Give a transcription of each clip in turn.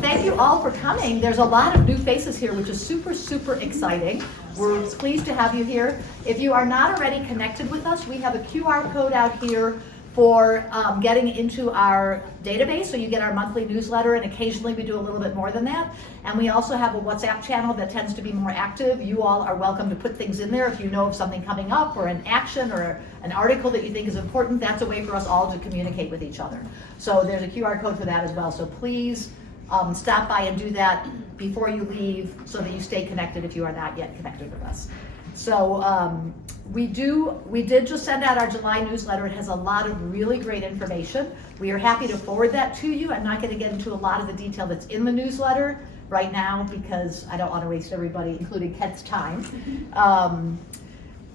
thank you all for coming. There's a lot of new faces here, which is super, super exciting. We're pleased to have you here. If you are not already connected with us, we have a QR code out here for getting into our database, so you get our monthly newsletter, and occasionally we do a little bit more than that. And we also have a WhatsApp channel that tends to be more active. You all are welcome to put things in there if you know of something coming up, or an action, or an article that you think is important. That's a way for us all to communicate with each other. So there's a QR code for that as well. So please stop by and do that before you leave, so that you stay connected if you are not yet connected with us. So we did just send out our July newsletter. It has a lot of really great information. We are happy to forward that to you. I'm not going to get into a lot of the detail that's in the newsletter right now, because I don't want to waste everybody, including Kent's, time.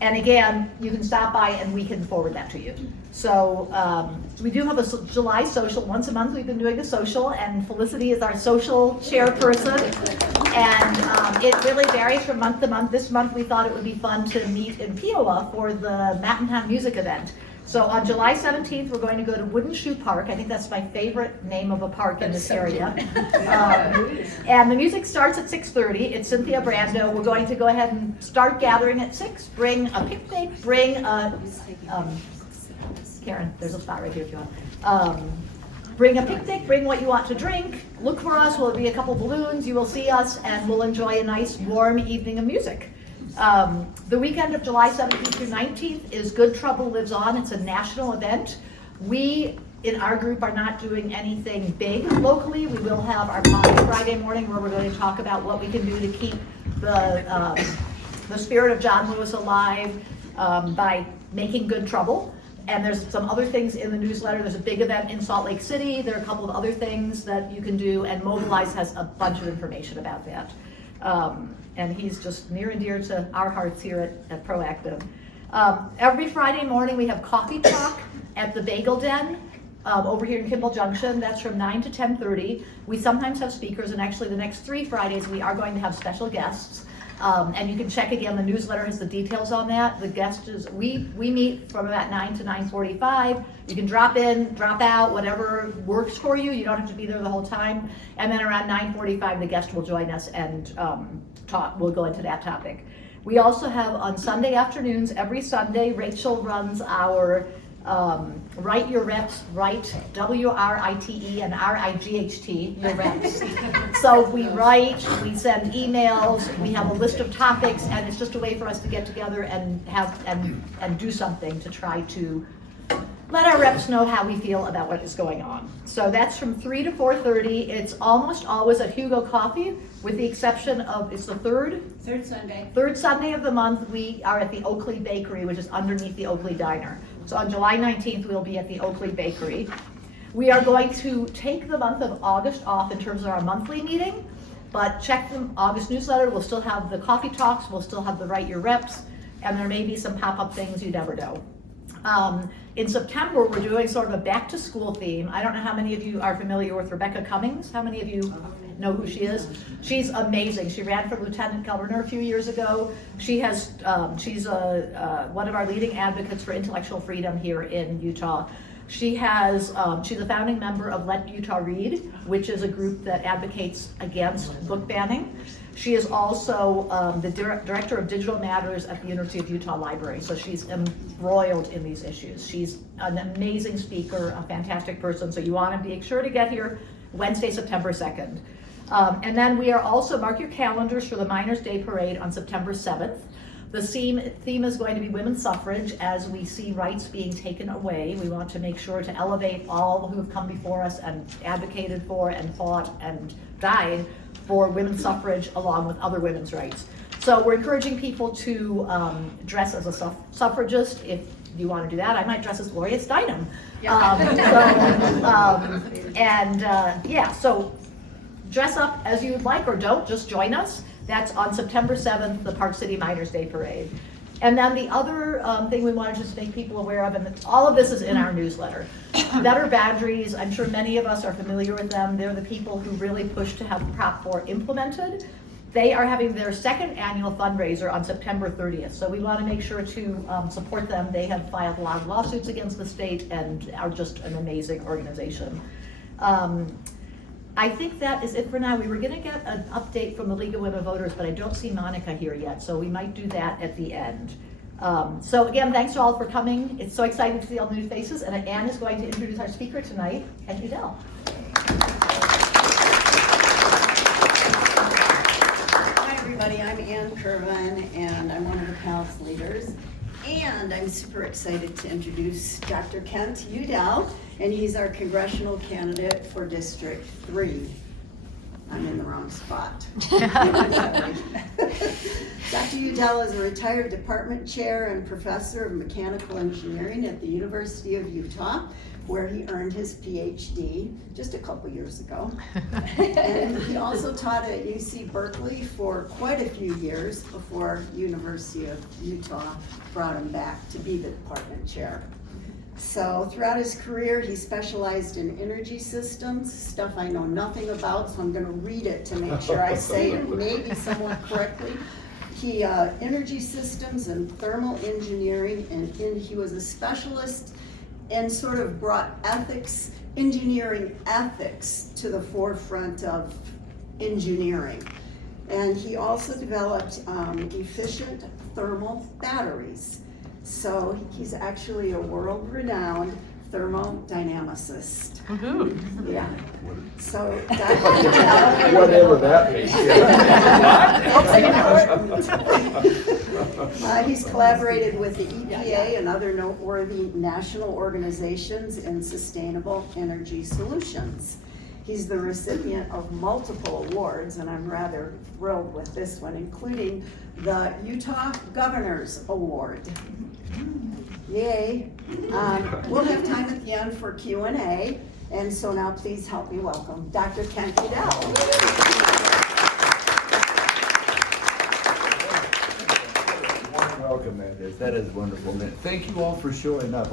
And again, you can stop by and we can forward that to you. So we do have a July social. Once a month we've been doing a social, and Felicity is our social chairperson. And it really varies from month to month. This month we thought it would be fun to meet in Piowa for the Mattentown music event. So on July 17th, we're going to go to Wooden Shoe Park. I think that's my favorite name of a park in this area. And the music starts at 6:30. It's Cynthia Brando. We're going to go ahead and start gathering at 6. Bring a picnic, bring a, Karen, there's a spot right here if you want. Bring a picnic, bring what you want to drink. Look for us, we'll be a couple balloons, you will see us, and we'll enjoy a nice warm evening of music. The weekend of July 17th through 19th is Good Trouble Lives On. It's a national event. We, in our group, are not doing anything big locally. We will have our Coffee Friday morning, where we're going to talk about what we can do to keep the spirit of John Lewis alive by making good trouble. And there's some other things in the newsletter. There's a big event in Salt Lake City. There are a couple of other things that you can do, and Mobilize has a bunch of information about that. And he's just near and dear to our hearts here at Proactive. Every Friday morning we have coffee talk at the Bagel Den over here in Kimball Junction. That's from 9 to 10:30. We sometimes have speakers, and actually the next 3 Fridays we are going to have special guests. And you can check again, the newsletter has the details on that. The guest is, we meet from about 9 to 9:45. You can drop in, drop out, whatever works for you. You don't have to be there the whole time. And then around 9:45, the guest will join us and we'll go into that topic. We also have on Sunday afternoons, every Sunday, Rachel runs our Write Your Reps, write, W-R-I-T-E and R-I-G-H-T, your reps. So we write, we send emails, we have a list of topics, and it's just a way for us to get together and and do something to try to let our reps know how we feel about what is going on. So that's from 3 to 4:30. It's almost always at Hugo Coffee, with the exception of, it's the third Sunday of the month, we are at the Oakley Bakery, which is underneath the Oakley Diner. So on July 19th, we'll be at the Oakley Bakery. We are going to take the month of August off in terms of our monthly meeting, but check the August newsletter. We'll still have the coffee talks, we'll still have the Write Your Reps, and there may be some pop-up things you never know. In September, we're doing sort of a back-to-school theme. I don't know how many of you are familiar with Rebecca Cummings. How many of you know who she is? She's amazing. She ran for lieutenant governor a few years ago. She's one of our leading advocates for intellectual freedom here in Utah. She's a founding member of Let Utah Read, which is a group that advocates against book banning. She is also the director of digital matters at the University of Utah Library, so she's embroiled in these issues. She's an amazing speaker, a fantastic person, so you want to be sure to get here Wednesday, September 2nd. And then we are also, mark your calendars for the Miners' Day Parade on September 7th. The theme is going to be women's suffrage. As we see rights being taken away, we want to make sure to elevate all who have come before us and advocated for and fought and died for women's suffrage along with other women's rights. So we're encouraging people to dress as a suffragist. If you want to do that, I might dress as Gloria Steinem. So dress up as you would like, or don't, just join us. That's on September 7th, the Park City Miners' Day Parade. And then the other thing we wanted to just make people aware of, and all of this is in our newsletter. Better Boundaries, I'm sure many of us are familiar with them. They're the people who really push to have Prop 4 implemented. They are having their second annual fundraiser on September 30th. So we want to make sure to support them. They have filed a lot of lawsuits against the state and are just an amazing organization. I think that is it for now. We were gonna get an update from the League of Women Voters, but I don't see Monica here yet, so we might do that at the end. So again, thanks to all for coming. It's so exciting to see all the new faces, and Anne is going to introduce our speaker tonight, and Udell. Hi everybody, I'm Ann Kervin, and I'm one of the PALS leaders. And I'm super excited to introduce Dr. Kent Udell, and he's our congressional candidate for District 3. I'm in the wrong spot. Dr. Udell is a retired department chair and professor of mechanical engineering at the University of Utah, where he earned his PhD just a couple years ago. And he also taught at UC Berkeley for quite a few years before University of Utah brought him back to be the department chair. So throughout his career, he specialized in energy systems, stuff I know nothing about, so I'm gonna read it to make sure I say it maybe somewhat correctly. He, energy systems and thermal engineering, and he was a specialist and sort of brought ethics, engineering ethics to the forefront of engineering. And he also developed efficient thermal batteries. So he's actually a world-renowned thermodynamicist. Yeah. So whatever that means. He's collaborated with the EPA and other noteworthy national organizations in sustainable energy solutions. He's the recipient of multiple awards, and I'm rather thrilled with this one, including the Utah Governor's Award. Yay. We'll have time at the end for Q&A, and so now please help me welcome Dr. Kent Udell. Welcome, that is wonderful. Man, thank you all for showing up.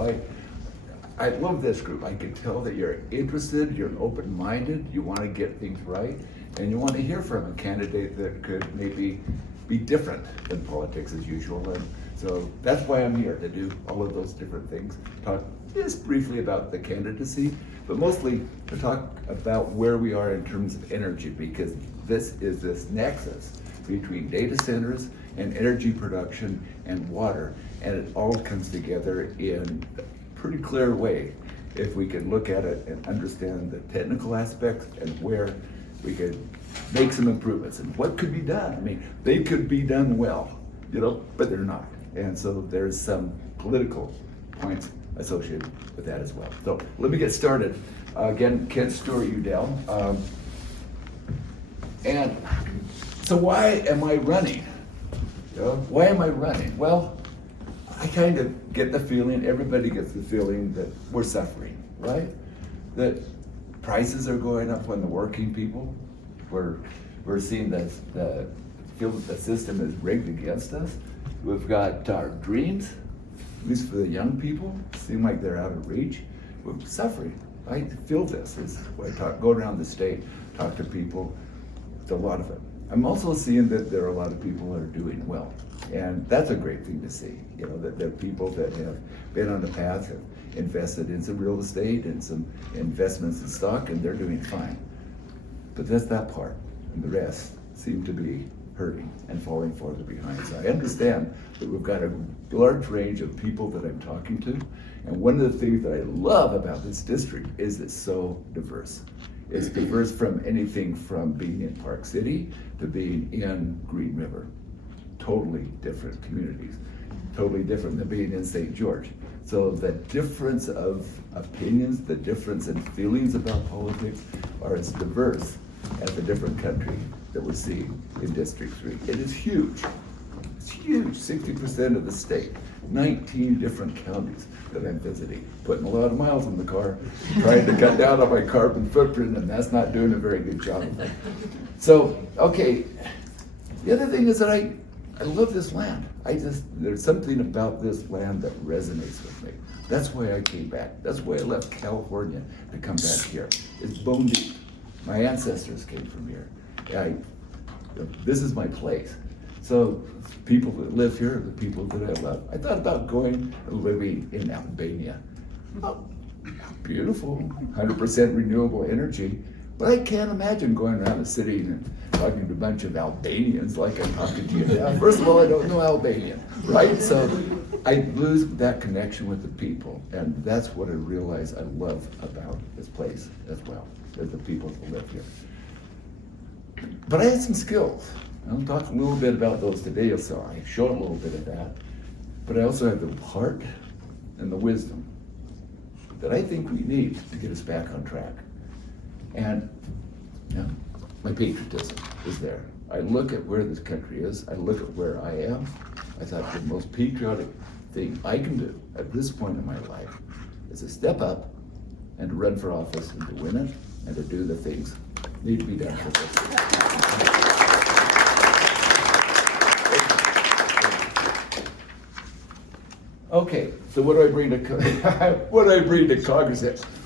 I love this group. I can tell that you're interested, you're open-minded, you want to get things right, and you want to hear from a candidate that could maybe be different than politics as usual. And so that's why I'm here, to do all of those different things. Talk just briefly about the candidacy, but mostly to talk about where we are in terms of energy, because this is this nexus between data centers and energy production and water, and it all comes together in a pretty clear way if we can look at it and understand the technical aspects and where we could make some improvements and what could be done. I mean, they could be done well, but they're not. And so there's some political points associated with that as well. So let me get started. Again, Kent Stewart Udell. And so why am I running? Why am I running? Well, I kind of get the feeling, everybody gets the feeling that we're suffering, right? That prices are going up on the working people. We're seeing that feel that the system is rigged against us. We've got our dreams, at least for the young people, seem like they're out of reach. We're suffering. I feel this as when I go around the state, talk to people. It's a lot of it. I'm also seeing that there are a lot of people that are doing well. And that's a great thing to see, that there are people that have been on the path, have invested in some real estate and some investments in stock, and they're doing fine. But that's that part, and the rest seem to be hurting and falling farther behind. So I understand that we've got a large range of people that I'm talking to, and one of the things that I love about this district is it's so diverse. It's diverse from anything from being in Park City to being in Green River. Totally different communities, totally different than being in St. George. So the difference of opinions, the difference in feelings about politics are as diverse as the different country that we're seeing in District 3. It is huge. It's huge, 60% of the state, 19 different counties that I'm visiting, putting a lot of miles on the car, trying to cut down on my carbon footprint, and that's not doing a very good job of it. So, okay, the other thing is that I love this land. There's something about this land that resonates with me. That's why I came back. That's why I left California to come back here. It's bone deep. My ancestors came from here. This is my place. So people that live here are the people that I love. I thought about going and living in Albania. Oh, beautiful, 100% renewable energy. But I can't imagine going around the city and talking to a bunch of Albanians like I'm talking to you now. First of all, I don't know Albanian, right? So I lose that connection with the people, and that's what I realize I love about this place as well, as the people that live here. But I had some skills. I'll talk a little bit about those today, so I show a little bit of that. But I also have the heart and the wisdom that I think we need to get us back on track. And my patriotism is there. I look at where this country is, I look at where I am. I thought the most patriotic thing I can do at this point in my life is to step up and to run for office and to win it and to do the things that need to be done for this. Okay, so what do I bring to Congress?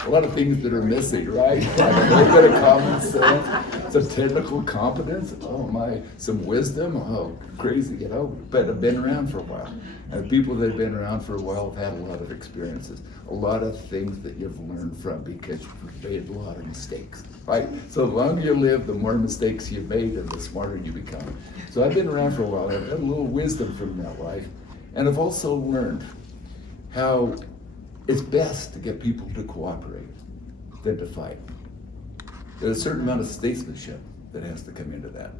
A lot of things that are missing, right? Like a little bit of common sense, some technical competence, oh my, some wisdom, oh crazy, but I've been around for a while. And people that have been around for a while have had a lot of experiences, a lot of things that you've learned from because you've made a lot of mistakes, right? So the longer you live, the more mistakes you've made and the smarter you become. So I've been around for a while, I've had a little wisdom from that life. And I've also learned how it's best to get people to cooperate than to fight. There's a certain amount of statesmanship that has to come into that.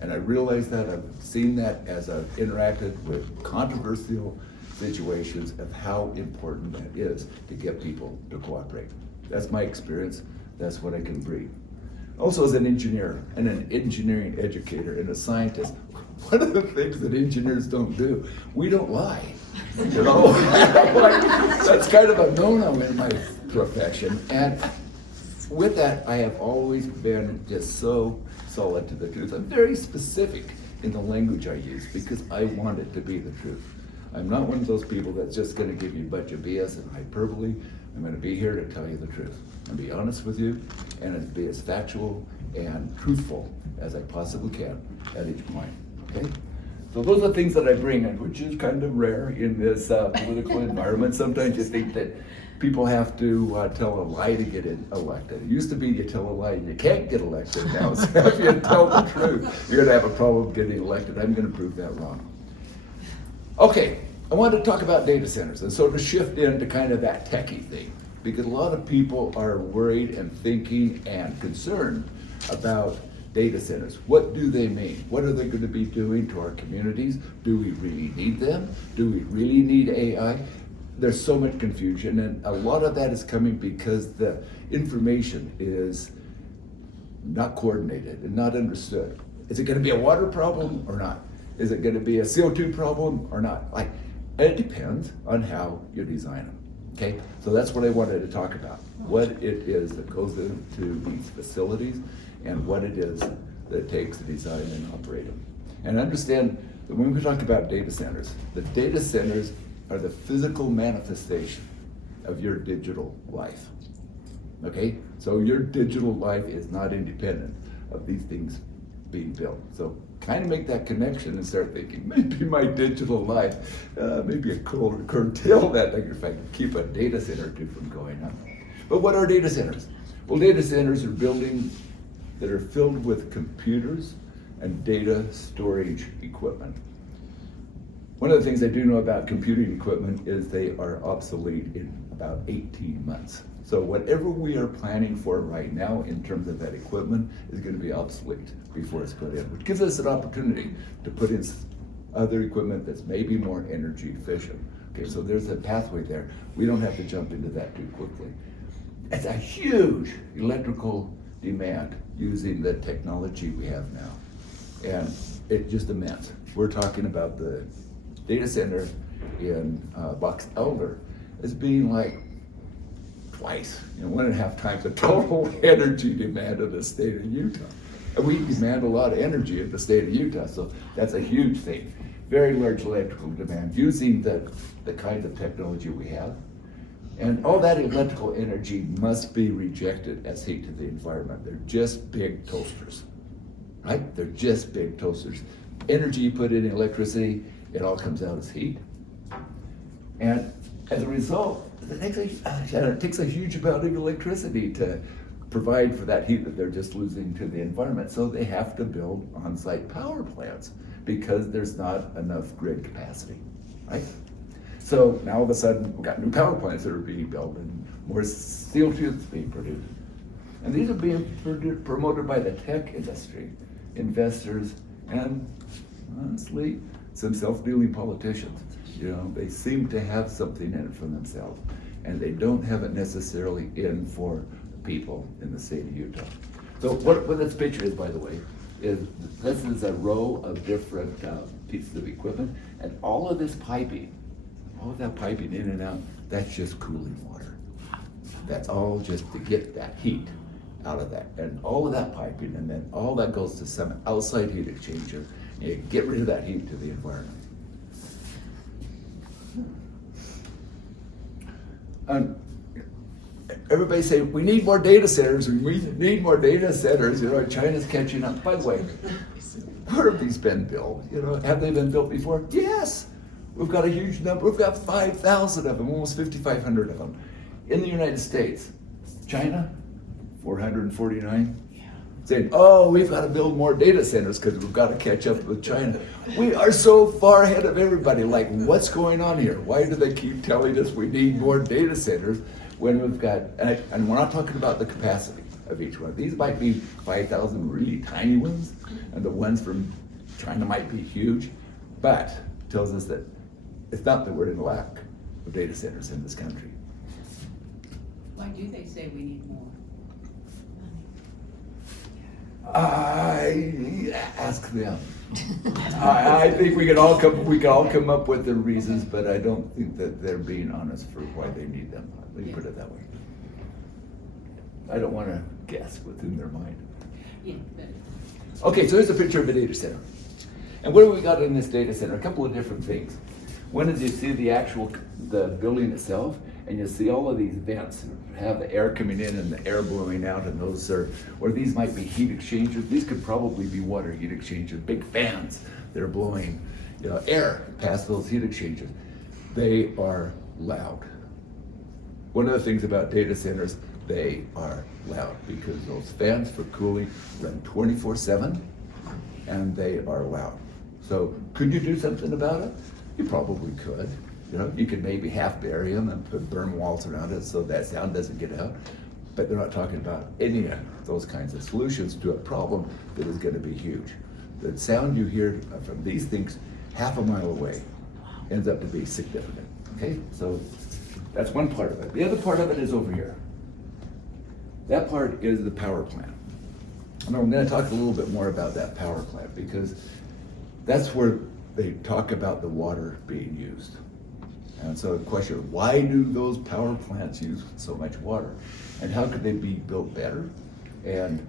And I realize that, I've seen that as I've interacted with controversial situations of how important that is to get people to cooperate. That's my experience, that's what I can bring. Also as an engineer and an engineering educator and a scientist, one of the things that engineers don't do, we don't lie. You know, that's kind of a no-no in my profession. And with that, I have always been just so solid to the truth. I'm very specific in the language I use because I want it to be the truth. I'm not one of those people that's just going to give you a bunch of BS and hyperbole. I'm going to be here to tell you the truth and be honest with you and be as factual and truthful as I possibly can at each point. Okay? So those are the things that I bring in, which is kind of rare in this political environment. Sometimes you think that people have to tell a lie to get elected. It used to be you tell a lie and you can't get elected. Now, so if you tell the truth, you're going to have a problem getting elected. I'm going to prove that wrong. Okay, I wanted to talk about data centers and sort of shift into kind of that techie thing, because a lot of people are worried and thinking and concerned about data centers. What do they mean? What are they going to be doing to our communities? Do we really need them? Do we really need AI? There's so much confusion, and a lot of that is coming because the information is not coordinated and not understood. Is it going to be a water problem or not? Is it going to be a CO2 problem or not? Like, it depends on how you design them. Okay, so that's what I wanted to talk about. What it is that goes into these facilities and what it is that it takes to design and operate them. And understand that when we talk about data centers, the data centers are the physical manifestation of your digital life. Okay, so your digital life is not independent of these things being built. So kind of make that connection and start thinking, maybe my digital life, maybe a curtail that if I can keep a data center or two from going on. But what are data centers? Well, data centers are buildings that are filled with computers and data storage equipment. One of the things I do know about computing equipment is they are obsolete in about 18 months. So whatever we are planning for right now in terms of that equipment is going to be obsolete before it's put in, which gives us an opportunity to put in other equipment that's maybe more energy efficient. Okay, so there's a pathway there. We don't have to jump into that too quickly. It's a huge electrical demand using the technology we have now. And it's just immense. We're talking about the data center in Box Elder as being like twice, 1.5 times the total energy demand of the state of Utah. And we demand a lot of energy in the state of Utah, so that's a huge thing. Very large electrical demand using the kind of technology we have. And all that electrical energy must be rejected as heat to the environment. They're just big toasters, right? They're just big toasters. Energy you put in electricity, it all comes out as heat. And as a result, it takes a huge amount of electricity to provide for that heat that they're just losing to the environment. So they have to build on-site power plants because there's not enough grid capacity, right? So now all of a sudden, we've got new power plants that are being built and more steel tubes being produced. And these are being promoted by the tech industry, investors, and honestly, some self-dealing politicians. You know, they seem to have something in it for themselves, and they don't have it necessarily in for people in the state of Utah. So what this picture is, by the way, is this is a row of different pieces of equipment, and all of this piping, all of that piping in and out, that's just cooling water. That's all just to get that heat out of that. And all of that piping, and then all that goes to some outside heat exchanger, and you get rid of that heat to the environment. Everybody say, we need more data centers, we need more data centers, you know, China's catching up. By the way, where have these been built? You know, have they been built before? Yes. We've got a huge number, we've got 5,000 of them, almost 5,500 of them. In the United States, China, 449. Saying, oh, we've got to build more data centers because we've got to catch up with China. We are so far ahead of everybody. Like, what's going on here? Why do they keep telling us we need more data centers when we've got, and we're not talking about the capacity of each one. These might be 5,000 really tiny ones, and the ones from China might be huge, but it tells us that it's not that we're in lack of data centers in this country. Why do they say we need more? I ask them. I think we can all come up with the reasons, but I don't think that they're being honest for why they need them. Let me put it that way. I don't want to guess what's in their mind. Yeah, but Okay, so here's a picture of a data center. And what do we got in this data center? A couple of different things. One is you see the building itself, and you see all of these vents have the air coming in and the air blowing out, and those are, or these might be heat exchangers. These could probably be water heat exchangers, big fans that are blowing, you know, air past those heat exchangers. They are loud. One of the things about data centers, they are loud because those fans for cooling run 24/7, and they are loud. So could you do something about it? You probably could. You know, you could maybe half bury them and put berm walls around it so that sound doesn't get out. But they're not talking about any of those kinds of solutions to a problem that is going to be huge. The sound you hear from these things half a mile away ends up to be significant. Okay, so that's one part of it. The other part of it is over here. That part is the power plant. And I'm going to talk a little bit more about that power plant because that's where they talk about the water being used. And so the question, why do those power plants use so much water? And how could they be built better? And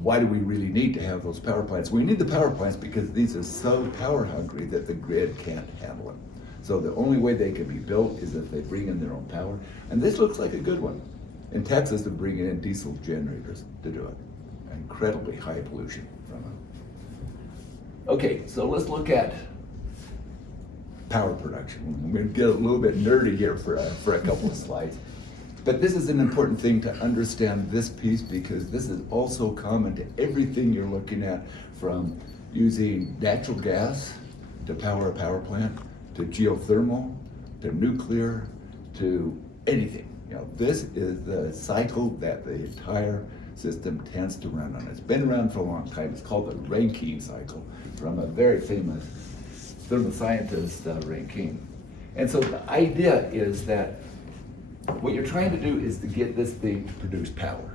why do we really need to have those power plants? We need the power plants because these are so power hungry that the grid can't handle them. So the only way they can be built is if they bring in their own power. And this looks like a good one. In Texas, they're bringing in diesel generators to do it. Incredibly high pollution from them. Okay, so let's look at power production. I'm going to get a little bit nerdy here for a couple of slides. But this is an important thing to understand this piece because this is also common to everything you're looking at, from using natural gas to power a power plant, to geothermal, to nuclear, to anything. You know, this is the cycle that the entire system tends to run on. It's been around for a long time. It's called the Rankine cycle, from a very famous thermal scientist, Rankine. And so the idea is that what you're trying to do is to get this thing to produce power.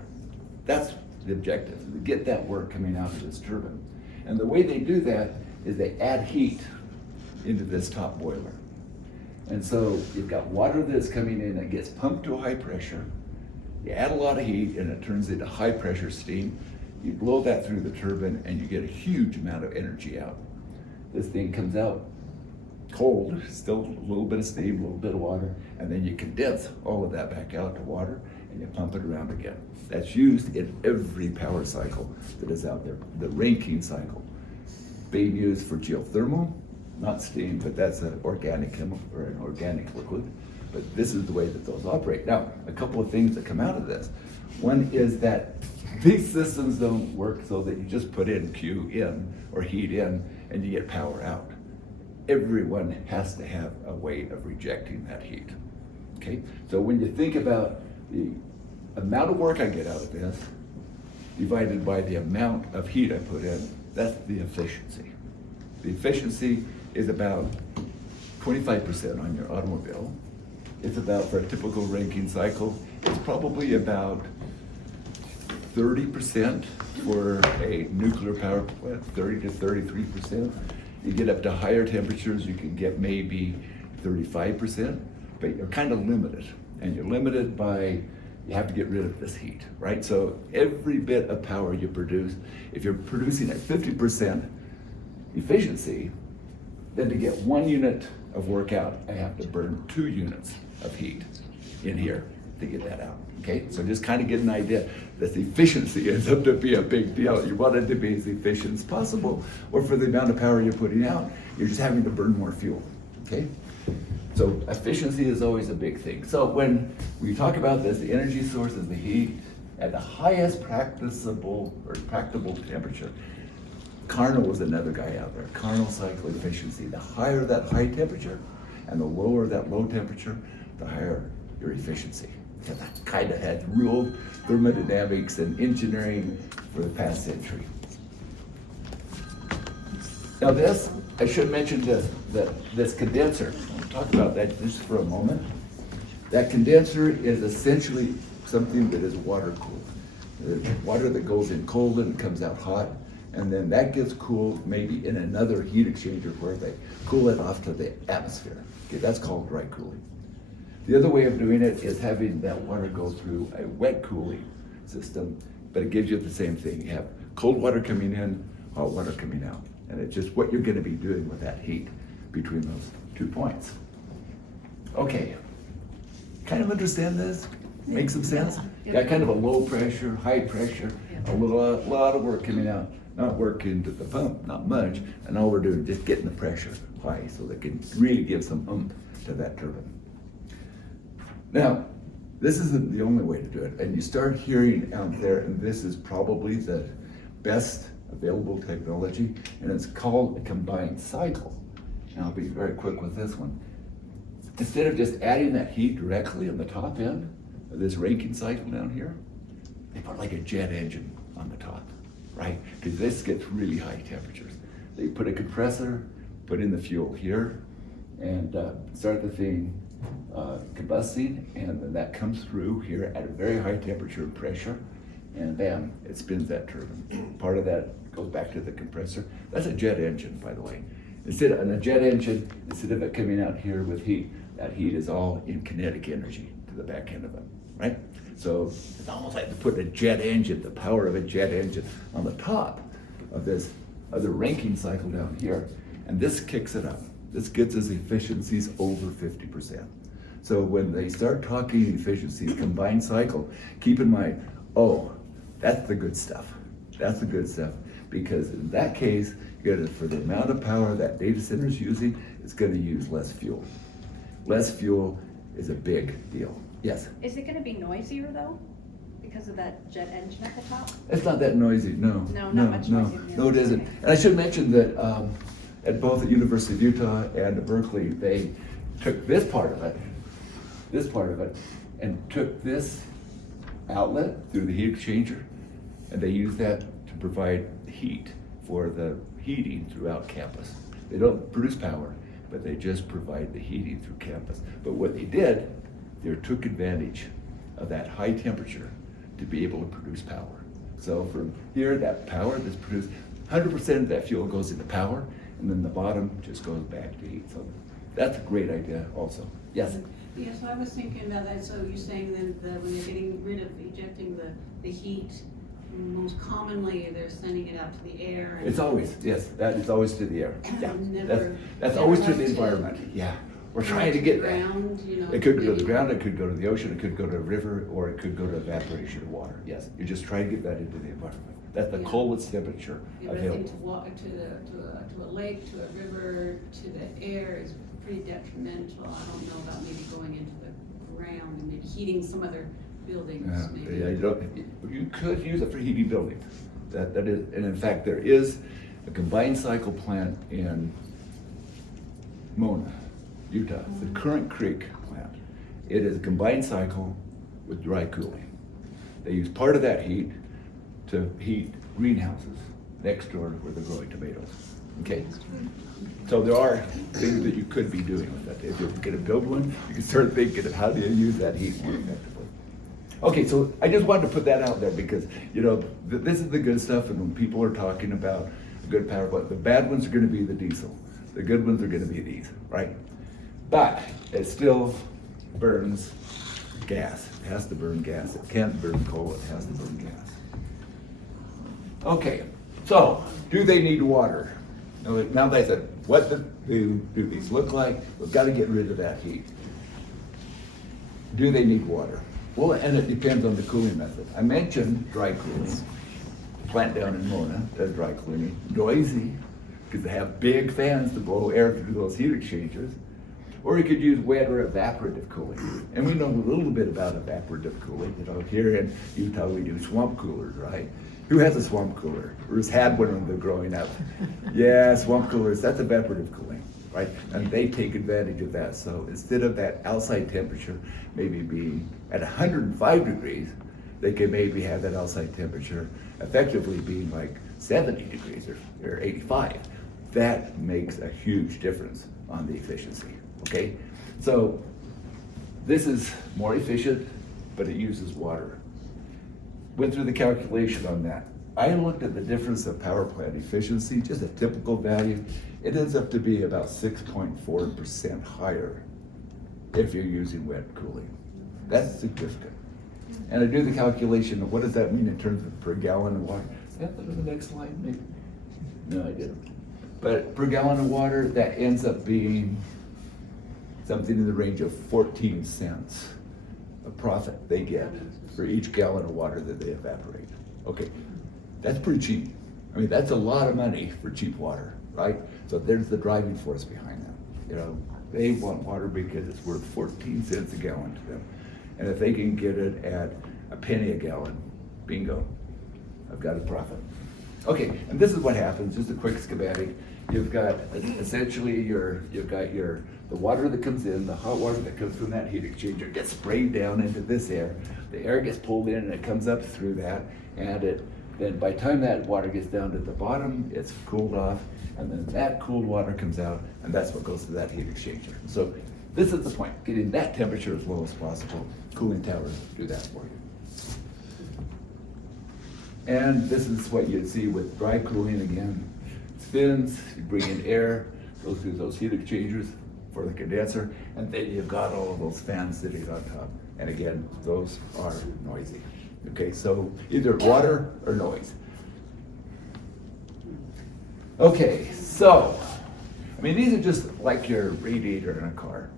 That's the objective, to get that work coming out of this turbine. And the way they do that is they add heat into this top boiler. And so you've got water that's coming in that gets pumped to a high pressure. You add a lot of heat and it turns into high pressure steam. You blow that through the turbine and you get a huge amount of energy out. This thing comes out cold, still a little bit of steam, a little bit of water, and then you condense all of that back out to water and you pump it around again. That's used in every power cycle that is out there. The Rankine cycle being used for geothermal, not steam, but that's an organic chemical or an organic liquid. But this is the way that those operate. Now, a couple of things that come out of this. One is that these systems don't work so that you just put in Q in or heat in and you get power out. Everyone has to have a way of rejecting that heat. Okay, so when you think about the amount of work I get out of this divided by the amount of heat I put in, that's the efficiency. The efficiency is about 25% on your automobile. It's about, for a typical Rankine cycle, it's probably about 30% for a nuclear power plant, 30 to 33%. You get up to higher temperatures, you can get maybe 35%, but you're kind of limited. And you're limited by, you have to get rid of this heat, right? So every bit of power you produce, if you're producing at 50% efficiency, then to get 1 unit of work out, I have to burn 2 units of heat in here to get that out, okay? So just kind of get an idea that the efficiency ends up to be a big deal. You want it to be as efficient as possible, or for the amount of power you're putting out, you're just having to burn more fuel, okay? So efficiency is always a big thing. So when we talk about this, the energy source is the heat at the highest practicable or practicable temperature. Carnot was another guy out there. Carnot cycle efficiency. The higher that high temperature and the lower that low temperature, the higher your efficiency. So that kind of has ruled thermodynamics and engineering for the past century. Now this, I should mention this, that this condenser, I'll talk about that just for a moment. That condenser is essentially something that is water cooled. The water that goes in cold and comes out hot, and then that gets cooled maybe in another heat exchanger where they cool it off to the atmosphere. Okay, that's called dry cooling. The other way of doing it is having that water go through a wet cooling system, but it gives you the same thing. You have cold water coming in, hot water coming out. And it's just what you're gonna be doing with that heat between those 2 points. Okay, kind of understand this? Make some sense? Got kind of a low pressure, high pressure, a lot of work coming out, not work into the pump, not much, and all we're doing is just getting the pressure high so that can really give some oomph to that turbine. Now, this isn't the only way to do it, and you start hearing out there, and this is probably the best available technology, and it's called a combined cycle. And I'll be very quick with this one. Instead of just adding that heat directly on the top end of this Rankine cycle down here, they put like a jet engine on the top, right? Because this gets really high temperatures. They put a compressor, put in the fuel here, and start the thing combusting, and then that comes through here at a very high temperature and pressure, and bam, it spins that turbine. Part of that goes back to the compressor. That's a jet engine, by the way. Instead of a jet engine, instead of it coming out here with heat, that heat is all in kinetic energy to the back end of it, right? So it's almost like to put a jet engine, the power of a jet engine, on the top of this other Rankine cycle down here, and this kicks it up. This gets us efficiencies over 50%. So when they start talking efficiency, combined cycle, keep in mind, oh, that's the good stuff. That's the good stuff. Because in that case, for the amount of power that data center is using, it's going to use less fuel. Less fuel is a big deal. Yes? Is it gonna be noisier though? Because of that jet engine at the top? It's not that noisy, no. No, not much noisier than the No, it others. isn't. And I should mention that at both the University of Utah and Berkeley, they took this part of it, and took this outlet through the heat exchanger, and they use that to provide heat for the heating throughout campus. They don't produce power, but they just provide the heating through campus. But what they did, they took advantage of that high temperature to be able to produce power. So from here, that power that's produced, 100% of that fuel goes into power, and then the bottom just goes back to heat. So that's a great idea also. Yes? Yes, I was thinking about that, so you're saying that when they're getting rid of ejecting the heat, most commonly they're sending it out to the air. And It's always, yes, that is always to the air. Yeah, Never- that's never always to like the to- environment, yeah. We're trying to get that. ground, you know. It could go to the ground, it could go to the ocean, it could go to a river, or it could go to evaporation of water. Yes, you're just trying to get that into the environment. That's the Yeah. coldest temperature Yeah, but I think available. to walk to a lake, to a river, to the air is pretty detrimental. I don't know about maybe going into the ground and maybe heating some other buildings, Yeah, maybe. yeah, you could use it for heating buildings. That is, and in fact, there is a combined cycle plant in Mona, Utah. It's the Current Creek plant. It is a combined cycle with dry cooling. They use part of that heat to heat greenhouses next door where they're growing tomatoes. Okay? So there are things that you could be doing with that. If you're gonna build one, you can start thinking of how do you use that heat more effectively. Okay, so I just wanted to put that out there because, you know, this is the good stuff, and when people are talking about a good power plant, the bad ones are gonna be the diesel. The good ones are gonna be these, right? But it still burns gas. It has to burn gas. It can't burn coal, it has to burn gas. Okay, so do they need water? Now they said, what do these look like? We've got to get rid of that heat. Do they need water? Well, and it depends on the cooling method. I mentioned dry cooling. Plant down in Mona does dry cooling. Noisy, because they have big fans to blow air through those heat exchangers. Or you could use wet or evaporative cooling. And we know a little bit about evaporative cooling. You know, here in Utah we do swamp coolers, right? Who has a swamp cooler? Or has had one when they're growing up? Yeah, swamp coolers, that's evaporative cooling, right? And they take advantage of that. So instead of that outside temperature maybe being at 105 degrees, they can maybe have that outside temperature effectively being like 70 degrees or 85. That makes a huge difference on the efficiency, okay? So this is more efficient, but it uses water. Went through the calculation on that. I looked at the difference of power plant efficiency, just a typical value. It ends up to be about 6.4% higher if you're using wet cooling. That's significant. And I do the calculation of what does that mean in terms of per gallon of water. Yeah, look at the next slide, maybe. No, I didn't. But per gallon of water, that ends up being something in the range of 14 cents a profit they get for each gallon of water that they evaporate. Okay, that's pretty cheap. I mean, that's a lot of money for cheap water, right? So there's the driving force behind that. You know, they want water because it's worth 14 cents a gallon to them. And if they can get it at a penny a gallon, bingo, I've got a profit. Okay, and this is what happens, just a quick schematic. You've got essentially the water that comes in, the hot water that comes from that heat exchanger gets sprayed down into this air. The air gets pulled in and it comes up through that, and then by the time that water gets down to the bottom, it's cooled off, and then that cooled water comes out, and that's what goes to that heat exchanger. So this is the point, getting that temperature as low as possible. Cooling towers do that for you. And this is what you'd see with dry cooling again. Spins, you bring in air, goes through those heat exchangers for the condenser, and then you've got all of those fans sitting on top. And again, those are noisy. Okay, so either water or noise. Okay, so, I mean, these are just like your radiator in a car,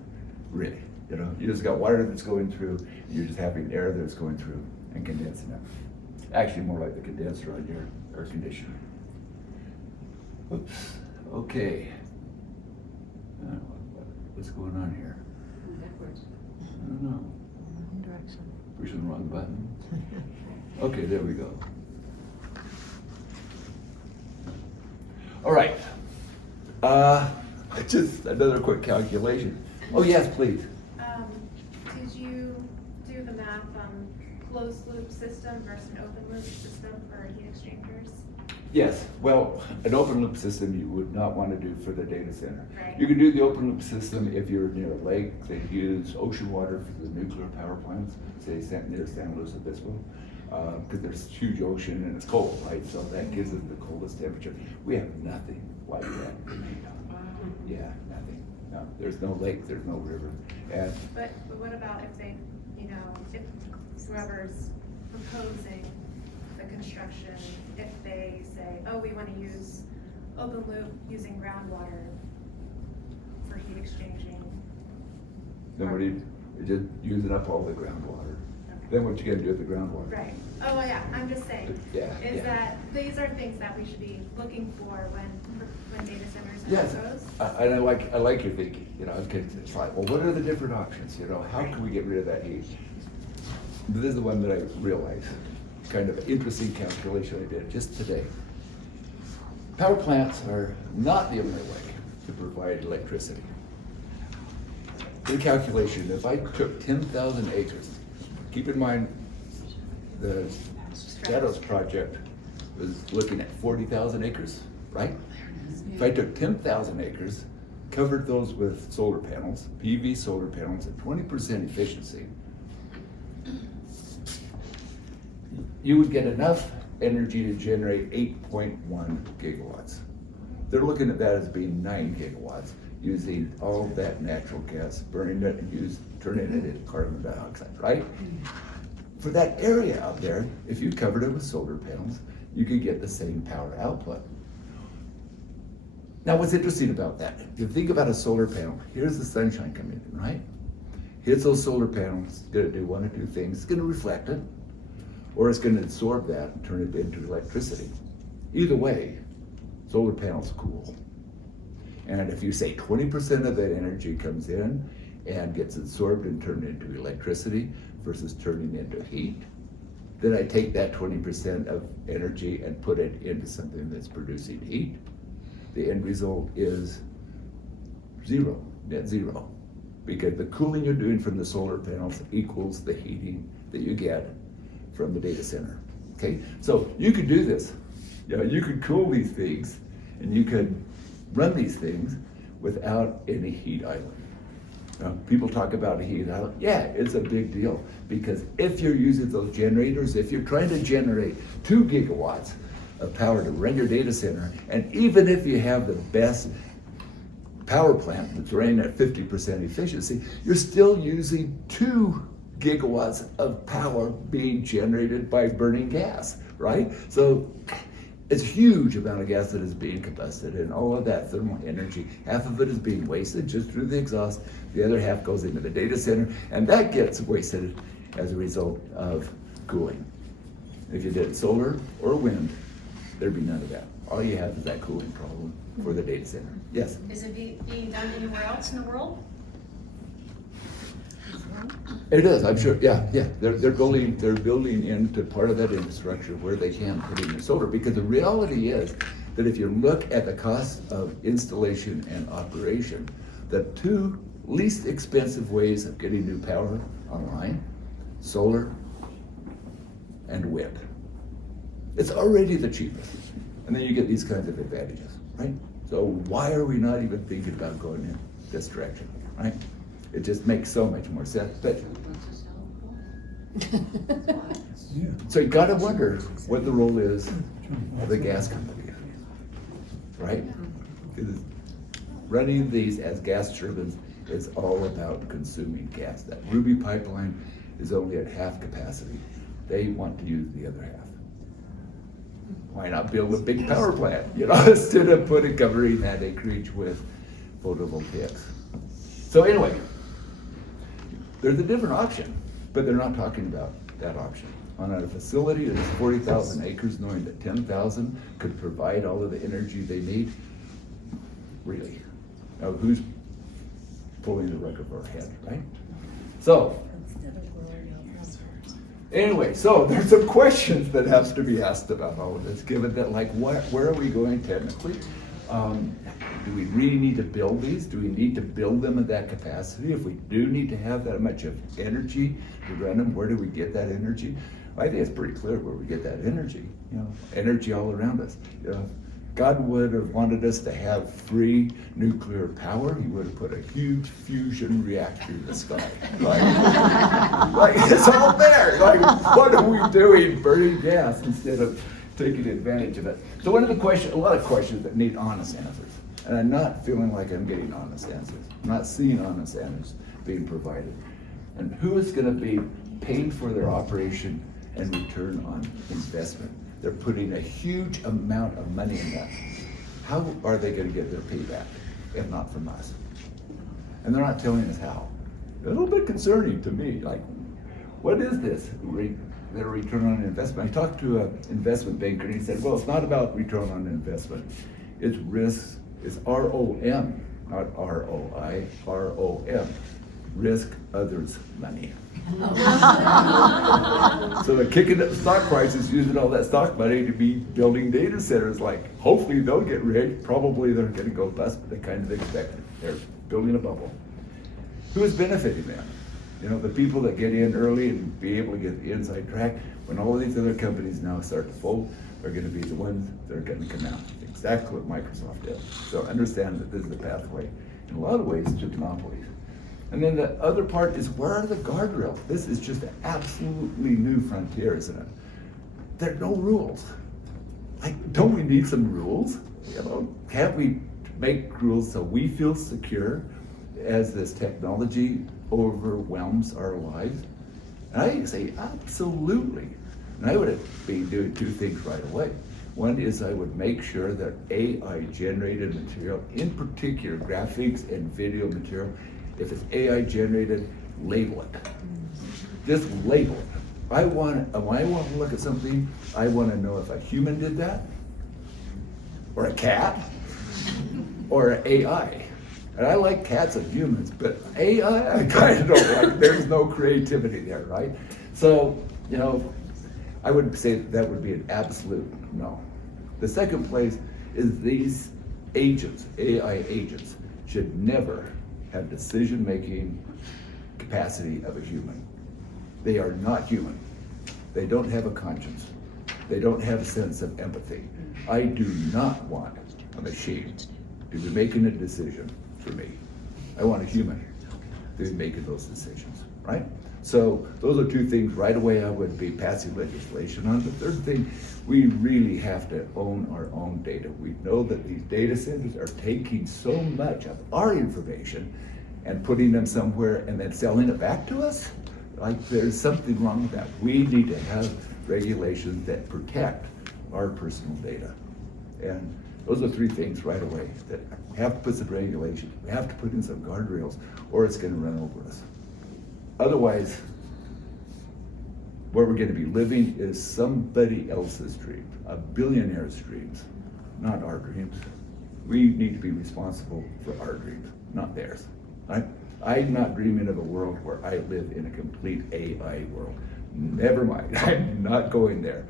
really. You know, you just got water that's going through, and you're just having air that's going through and condensing it. Actually, more like the condenser on your air conditioner. Oops, okay. What's going on here? Backwards. I don't know. Direction. Pushing the wrong button. Okay, there we go. All right. Just another quick calculation. Oh, yes, please. Did you do the math on closed loop system versus an open loop system for heat exchangers? Yes, well, an open loop system you would not want to do for the data center. Right. You can do the open loop system if you're near a lake. They use ocean water for the nuclear power plants, say near San Luis Obispo, because there's huge ocean and it's cold, right? So that gives it the coldest temperature. We have nothing like that in Utah. Yeah, nothing. No, there's no lake, there's no river. And But what about if they, if whoever's proposing the construction, if they say, oh, we want to use open loop using groundwater for heat exchanging? then what do you just using up all the groundwater? Okay. Then what you gotta do with the groundwater? Right. Oh, well, yeah, I'm just saying. Yeah, Is yeah. that, these are things that we should be looking for when data centers are Yes, proposed? and I like your thinking, it's like, well, what are the different options, how can we get rid of that heat? this is the one that I realized, kind of an interesting calculation I did just today. Power plants are not the only way to provide electricity. The calculation, if I took 10,000 acres, keep in mind the Shadows project was looking at 40,000 acres, right? If I took 10,000 acres, covered those with solar panels, PV solar panels at 20% efficiency, you would get enough energy to generate 8.1 gigawatts. They're looking at that as being 9 gigawatts, using all of that natural gas, burning it and turning it into carbon dioxide, right? For that area out there, if you covered it with solar panels, you could get the same power output. Now, what's interesting about that, if you think about a solar panel, here's the sunshine coming in, right? Hits those solar panels, it's gonna do one or two things. It's gonna reflect it, or it's gonna absorb that and turn it into electricity. Either way, solar panels cool. And if you say 20% of that energy comes in and gets absorbed and turned into electricity versus turning into heat, then I take that 20% of energy and put it into something that's producing heat. The end result is zero, net zero. Because the cooling you're doing from the solar panels equals the heating that you get from the data center, okay? So you could do this. You know, you could cool these things and you could run these things without any heat island. People talk about a heat island. Yeah, it's a big deal because if you're using those generators, if you're trying to generate 2 gigawatts of power to run your data center, and even if you have the best power plant that's running at 50% efficiency, you're still using 2 gigawatts of power being generated by burning gas, right? So it's a huge amount of gas that is being combusted, and all of that thermal energy, half of it is being wasted just through the exhaust, the other half goes into the data center, and that gets wasted as a result of cooling. If you did solar or wind, there'd be none of that. All you have is that cooling problem for the data center. Yes? Is it being done anywhere else in the world? It is, I'm sure, yeah. They're building into part of that infrastructure where they can put in the solar, because the reality is that if you look at the cost of installation and operation, the two least expensive ways of getting new power online, solar and wind. It's already the cheapest. And then you get these kinds of advantages, right? So why are we not even thinking about going in this direction, right? It just makes so much more sense. But so you gotta wonder what the role is of the gas company, right? Because running these as gas turbines is all about consuming gas. That Ruby pipeline is only at half capacity. They want to use the other half. Why not build a big power plant, you know, instead of covering that acreage with photovoltaics? So anyway, there's a different option, but they're not talking about that option. On a facility that is 40,000 acres, knowing that 10,000 could provide all of the energy they need, really? Now, who's pulling the rug over our head, right? So, anyway, so there's some questions that have to be asked about all of this, given that, like, where are we going technically? Do we really need to build these? Do we need to build them at that capacity? If we do need to have that much of energy to run them, where do we get that energy? I think it's pretty clear where we get that energy, you know, energy all around us. You know, God would have wanted us to have free nuclear power, he would have put a huge fusion reactor in the sky. Like it's all there. Like, what are we doing burning gas instead of taking advantage of it? So one of the questions, a lot of questions that need honest answers. And I'm not feeling like I'm getting honest answers. I'm not seeing honest answers being provided. And who is gonna be paid for their operation and return on investment? They're putting a huge amount of money in that. How are they gonna get their payback, if not from us? And they're not telling us how. A little bit concerning to me, like, what is this? Their return on investment. I talked to an investment banker and he said, well, it's not about return on investment. It's risk, it's ROM, not ROI, ROM. Risk others' money. So they're kicking up the stock prices, using all that stock money to be building data centers. Like, hopefully they'll get rich. Probably they're going to go bust, but they kind of expect it. They're building a bubble. Who is benefiting them? You know, the people that get in early and be able to get the inside track. When all of these other companies now start to fold, are going to be the ones that are going to come out. Exactly what Microsoft did. So understand that this is the pathway, in a lot of ways, to monopolies. And then the other part is, where are the guardrails? This is just an absolutely new frontier, isn't it? There are no rules. Like, don't we need some rules? You know, can't we make rules so we feel secure as this technology overwhelms our lives? And I say absolutely. And I would be doing two things right away. One is I would make sure that AI generated material, in particular graphics and video material, if it's AI generated, label it. Just label it. When I want to look at something, I want to know if a human did that, or a cat, or an AI. And I like cats and humans, but AI, I kind of don't like. There's no creativity there, right? So, you know, I would say that would be an absolute no. The second place is these agents, AI agents, should never have decision-making capacity of a human. They are not human. They don't have a conscience. They don't have a sense of empathy. I do not want a machine to be making a decision for me. I want a human to be making those decisions, right? So those are two things right away I would be passing legislation on. The third thing, we really have to own our own data. We know that these data centers are taking so much of our information and putting them somewhere and then selling it back to us. Like, there's something wrong with that. We need to have regulations that protect our personal data. And those are three things right away that have to put some regulations. We have to put in some guardrails, or it's going to run over us. Otherwise, where we're going to be living is somebody else's dream, a billionaire's dreams, not our dreams. We need to be responsible for our dreams, not theirs. I'm not dreaming of a world where I live in a complete AI world. Never mind, I'm not going there.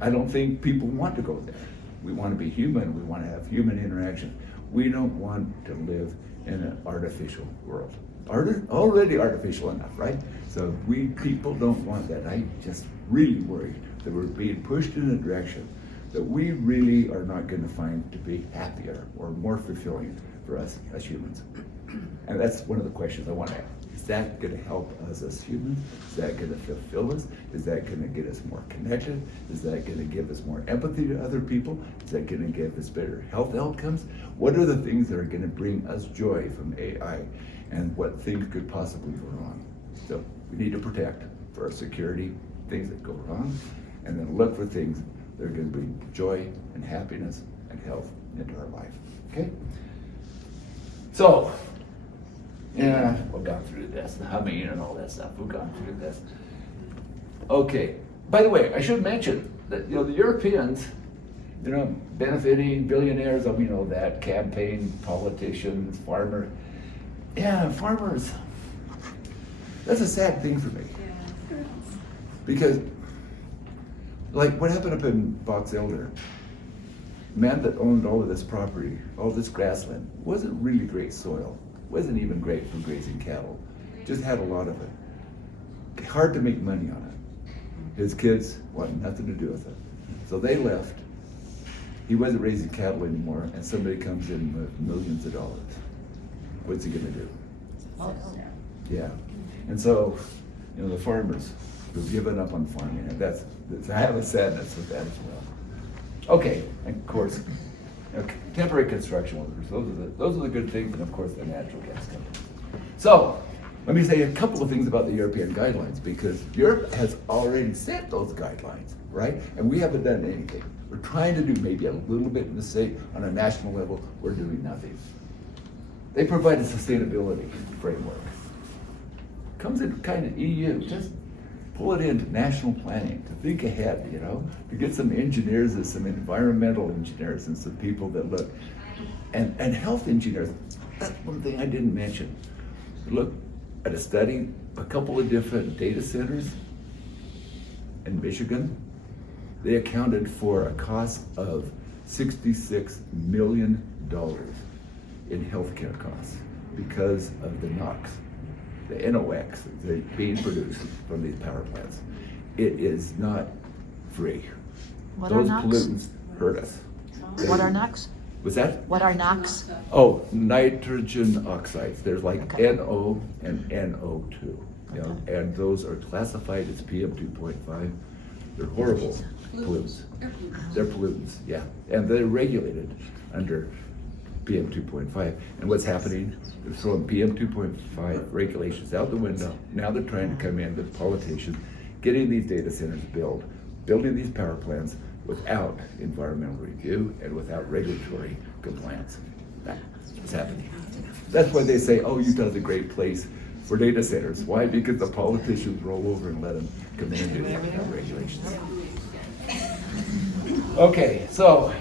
I don't think people want to go there. We want to be human, we want to have human interaction. We don't want to live in an artificial world. Already artificial enough, right? So we people don't want that. I'm just really worried that we're being pushed in a direction that we really are not going to find to be happier or more fulfilling for us as humans. And that's one of the questions I want to ask. Is that going to help us as humans? Is that going to fulfill us? Is that going to get us more connected? Is that going to give us more empathy to other people? Is that going to give us better health outcomes? What are the things that are going to bring us joy from AI? And what things could possibly go wrong? So we need to protect for our security, things that go wrong, and then look for things that are going to bring joy and happiness and health into our life. Okay? So, yeah, we've gone through this, the humming and all that stuff. We've gone through this. Okay. By the way, I should mention that, you know, the Europeans, you know, benefiting billionaires, we know that, campaign, politicians, farmers. Yeah, farmers. That's a sad thing for me. Yeah. Because, like, what happened up in Box Elder? Man that owned all of this property, all this grassland, wasn't really great soil. Wasn't even great for grazing cattle. Just had a lot of it. Hard to make money on it. His kids wanted nothing to do with it. So they left. He wasn't raising cattle anymore, and somebody comes in with millions of dollars. What's he gonna do? Yeah. And so, you know, the farmers who've given up on farming, and I have a sadness with that as well. Okay, and of course, temporary construction workers, those are the good things, and of course the natural gas companies. So, let me say a couple of things about the European guidelines, because Europe has already set those guidelines, right? And we haven't done anything. We're trying to do maybe a little bit in the state. On a national level, we're doing nothing. They provide a sustainability framework. Comes in kind of EU, just pull it into national planning, to think ahead, you know, to get some engineers and some environmental engineers and some people that look, and health engineers. That's one thing I didn't mention. Look at a study a couple of different data centers in Michigan. They accounted for a cost of $66 million in healthcare costs because of the NOx, the NOx that are being produced from these power plants. It is not free. What are Those NOx? pollutants hurt us. What are NOx? Was that? What are NOx? Oh, nitrogen oxides. There's like Okay. NO and NO2. You know, and those are classified as PM 2.5. They're horrible pollutants. Air pollutants. They're pollutants, yeah. And they're regulated under PM 2.5. And what's happening? They're throwing PM 2.5 regulations out the window. Now they're trying to come in, the politicians, getting these data centers built, building these power plants without environmental review and without regulatory compliance. That's what's happening. That's why they say, oh, Utah's a great place for data centers. Why? Because the politicians roll over and let them come in and do it without regulations. Okay, so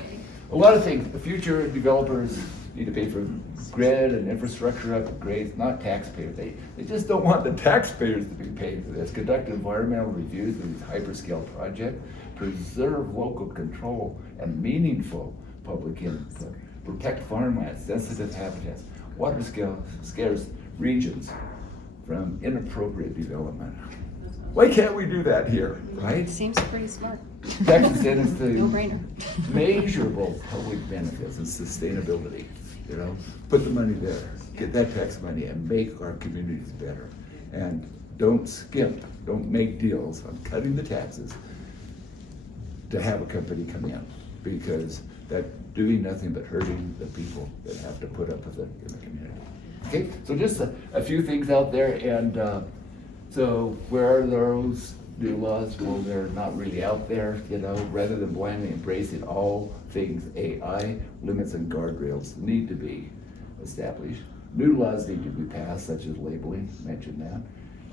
a lot of things. The future developers need to pay for grid and infrastructure upgrades, not taxpayers. They just don't want the taxpayers to be paying for this. Conduct environmental reviews of these hyperscale projects, preserve local control and meaningful public input, protect farmland, sensitive habitats, water scarce regions from inappropriate development. Why can't we do that here, right? Seems pretty smart. Tax incentives to No-brainer. measurable public benefits and sustainability, you know? Put the money there, get that tax money and make our communities better. And don't skimp, don't make deals on cutting the taxes to have a company come in, because that's doing nothing but hurting the people that have to put up with it in the community. Okay, so just a few things out there, and so where are those new laws? Well, they're not really out there, you know. Rather than blindly embracing all things AI, limits and guardrails need to be established. New laws need to be passed, such as labeling, mentioned that.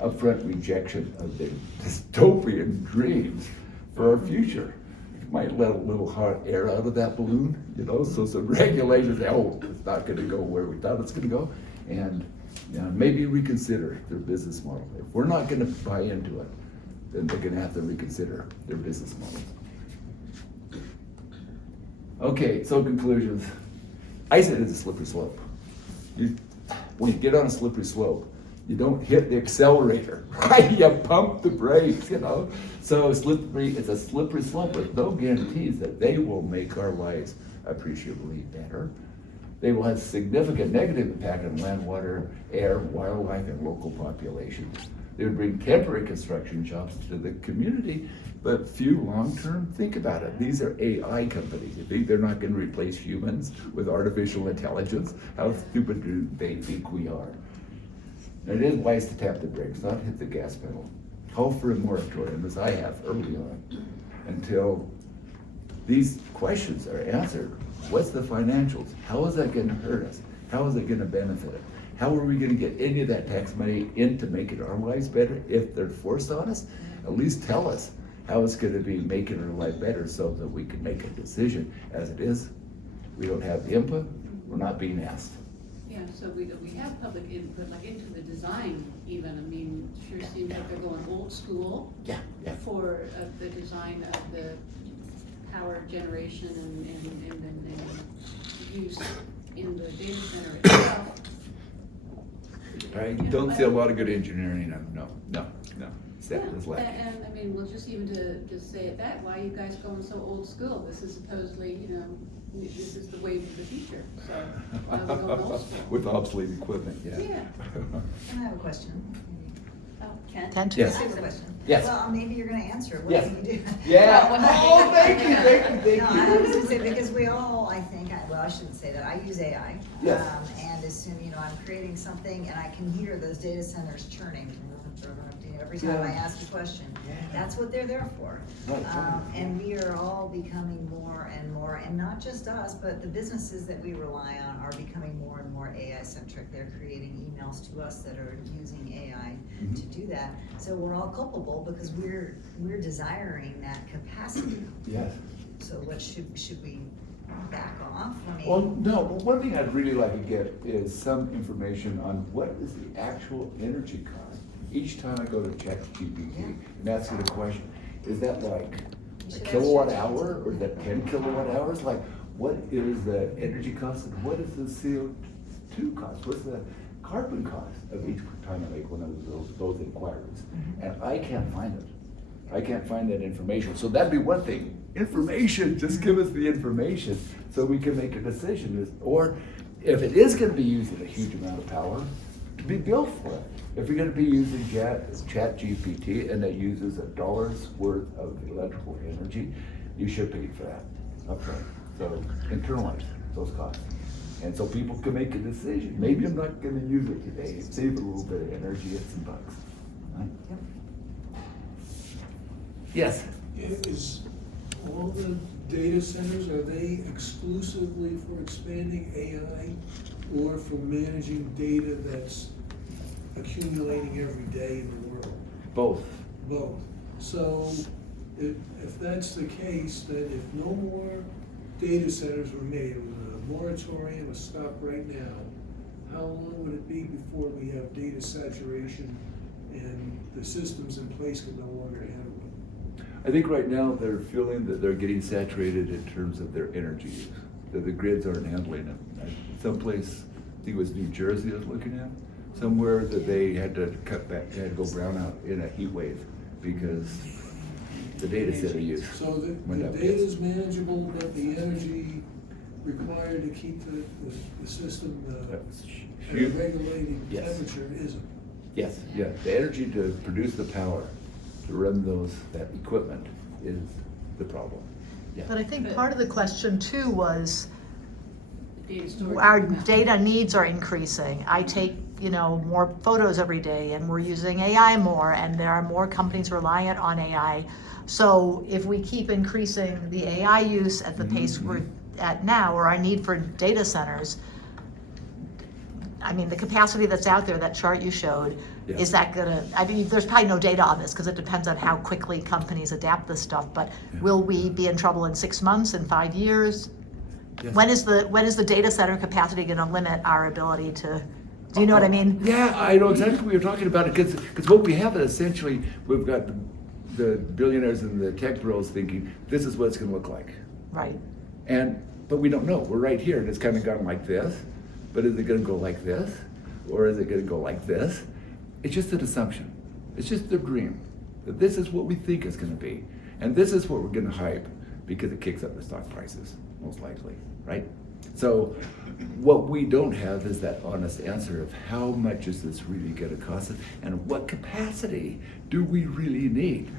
Upfront rejection of the dystopian dreams for our future. It might let a little hot air out of that balloon, you know, so some regulators say, oh, it's not gonna go where we thought it's gonna go. And you know, maybe reconsider their business model. If we're not gonna buy into it, then they're gonna have to reconsider their business models. Okay, so conclusions. I said it's a slippery slope. When you get on a slippery slope, you don't hit the accelerator, right? You pump the brakes, you know? So it's a slippery slope with no guarantees that they will make our lives appreciably better. They will have significant negative impact on land, water, air, wildlife, and local populations. They would bring temporary construction jobs to the community, but few long-term. Think about it. These are AI companies. You think they're not going to replace humans with artificial intelligence? How stupid do they think we are? And it is wise to tap the brakes, not hit the gas pedal. Call for a moratorium, as I have early on, until these questions are answered. What's the financials? How is that going to hurt us? How is it going to benefit us? How are we going to get any of that tax money into making our lives better? If they're forced on us, at least tell us how it's going to be making our life better so that we can make a decision. As it is, we don't have the input, we're not being asked. Yeah, so we have public input, like into the design even. I mean, sure seems like they're going old school Yeah. for the design of the power generation and use in the data center itself. I don't see a lot of good engineering. No. That is Yeah, lacking. and I mean, well, just even to say it that, why are you guys going so old school? This is supposedly, you know, this is the wave of the future, so why are we going old school? With obsolete equipment, yeah. Yeah. Can I have a question? Oh, Ken? Kent? Yes. I have a question. Yes. Well, maybe you're gonna answer it. What Yes. do you do? Yeah. Oh, thank you. No, I was gonna say, because we all, I think, well, I shouldn't say that, I use AI. Yes. And as soon, I'm creating something and I can hear those data centers churning every time I ask a question. That's what they're there for. Right. And we are all becoming more and more, and not just us, but the businesses that we rely on are becoming more and more AI-centric. They're creating emails to us that are using AI to do that. So we're all culpable because we're desiring that capacity. Yes. So what should we back off? I mean, Well, no, but one thing I'd really like to get is some information on what is the actual energy cost each time I go to ChatGPT and ask it a question, is that like You a should ask kilowatt ChatGPT. hour or is that 10 kilowatt hours? Like, what is the energy cost and what is the CO2 cost? What's the carbon cost of each time I make one of those inquiries? And I can't find it. I can't find that information. So that'd be one thing. Information, just give us the information so we can make a decision. Or if it is gonna be using a huge amount of power, to be billed for it. If you're gonna be using ChatGPT and it uses $1 worth of electrical energy, you should pay for that upfront. So internalize those costs. And so people can make a decision. Maybe I'm not gonna use it today, save a little bit of energy and some bucks. Right? Yes? Is all the data centers, are they exclusively for expanding AI or for managing data that's accumulating every day in the world? Both. Both. So if that's the case, then if no more data centers were made, with a moratorium, a stop right now, how long would it be before we have data saturation and the systems in place can no longer handle it? I think right now they're feeling that they're getting saturated in terms of their energy use, that the grids aren't handling it. Someplace, I think it was New Jersey I was looking at, somewhere that they had to cut back, they had to go brown out in a heat wave because the data center use So the went up. data is manageable, but the energy required to keep the system at a Huge. regulated Yes. temperature isn't. Yes, yeah, the energy to produce the power, to run that equipment is the problem. Yeah. But I think part of the question too was, Data storage. our data needs are increasing. I take, more photos every day and we're using AI more and there are more companies reliant on AI. So if we keep increasing the AI use at the pace we're at now, or our need for data centers, I mean, the capacity that's out there, that chart you showed, Yeah. is that there's probably no data on this because it depends on how quickly companies adapt this stuff, but will we be in trouble in 6 months, in 5 years? Yes. When is the data center capacity gonna limit our ability to, do you know what I mean? Yeah, I know exactly what you're talking about, because what we have is essentially, we've got the billionaires and the tech bros thinking, this is what it's gonna look like. Right, But we don't know, we're right here, and it's kind of gone like this, but is it gonna go like this? Or is it gonna go like this? It's just an assumption, it's just a dream, that this is what we think it's gonna be. And this is what we're gonna hype, because it kicks up the stock prices, most likely, right? So what we don't have is that honest answer of how much is this really gonna cost us, and what capacity do we really need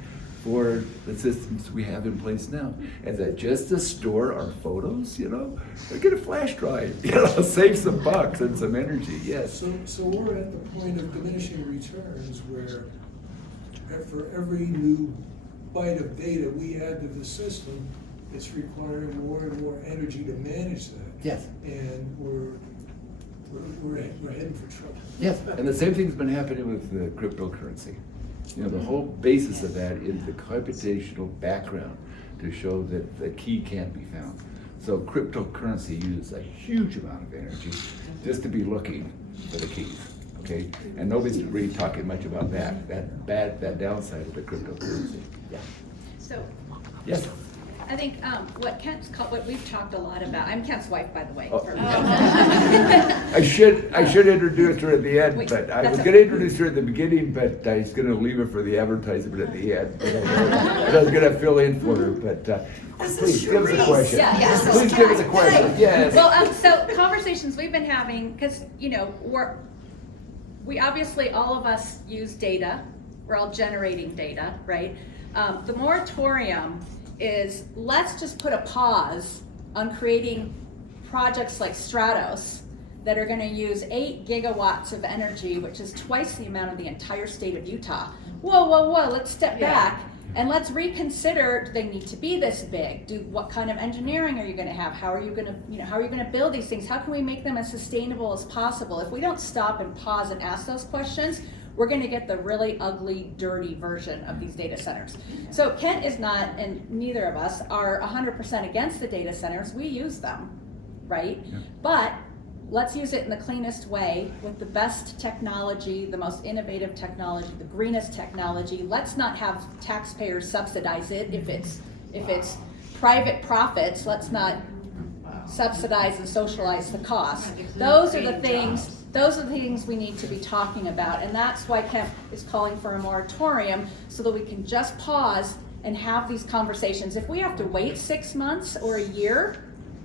for the systems we have in place now? Is that just to store our photos, Get a flash drive, save some bucks and some energy, yes. So we're at the point of diminishing returns where for every new byte of data we add to the system, it's requiring more and more energy to manage that. Yes. And we're heading for trouble. Yes, and the same thing's been happening with the cryptocurrency. The whole basis of that is the computational background to show that the key can't be found. So cryptocurrency uses a huge amount of energy just to be looking for the keys, okay? And nobody's really talking much about that downside of the cryptocurrency. Yeah. So Yes. I think what we've talked a lot about, I'm Kent's wife, by the way. Oh. for- I should introduce her at the end, Wait, but I that's was okay. gonna introduce her at the beginning, but I was gonna leave her for the advertisement at the end. But I was gonna fill in for her, but please give us a question. Yeah. Please give us a question, yes. Well, so conversations we've been having, because, we obviously, all of us use data. We're all generating data, right? The moratorium is, let's just put a pause on creating projects like Stratos that are gonna use 8 gigawatts of energy, which is twice the amount of the entire state of Utah. Whoa, let's step back and let's reconsider, do they need to be this big? What kind of engineering are you gonna have? How are you gonna build these things? How can we make them as sustainable as possible? If we don't stop and pause and ask those questions, we're gonna get the really ugly, dirty version of these data centers. So Kent is not, and neither of us are 100% against the data centers. We use them, right? Yeah. But let's use it in the cleanest way with the best technology, the most innovative technology, the greenest technology. Let's not have taxpayers subsidize it. If it's private profits, let's not subsidize and socialize the cost. Those are the things we need to be talking about, and that's why Kemp is calling for a moratorium, so that we can just pause and have these conversations. If we have to wait 6 months or a year,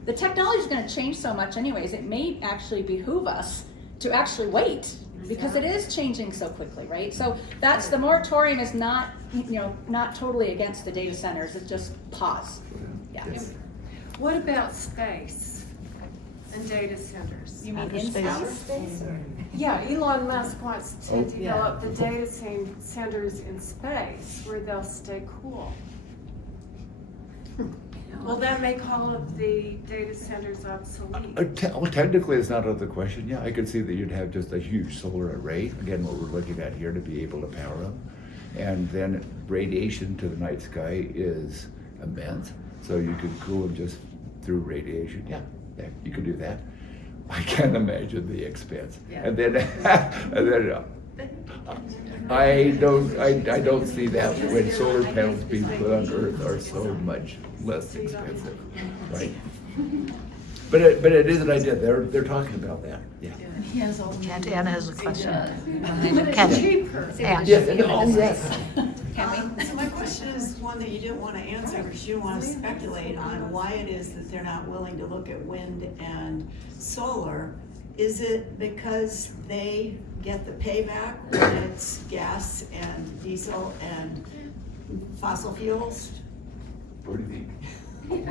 the technology is going to change so much anyways, it may actually behoove us to actually wait, because it is changing so quickly, right? So that's, the moratorium is not, not totally against the data centers, it's just pause. Yeah. What about space and data centers? You mean Outer in space. space? Yeah, Elon Musk wants to Oh. develop the data centers in space where they'll stay cool. Well, that make all of the data centers obsolete. Well, technically, it's not out of the question. Yeah, I could see that you'd have just a huge solar array, again, what we're looking at here, to be able to power them. And then radiation to the night sky is immense, so you could cool them just through radiation. Yeah, you could do that. I can't imagine the expense. Yeah. And then, I don't see that when solar panels being put on Earth are so much less expensive, right? But it is an idea. They're talking about that. Yeah. And Anna has a question. But Ken. it's cheaper. Ann. Yes. Oh, yes. Can we? So my question is one that you didn't want to answer because you don't want to speculate on why it is that they're not willing to look at wind and solar. Is it because they get the payback when it's gas and diesel and fossil fuels? What do you think? You're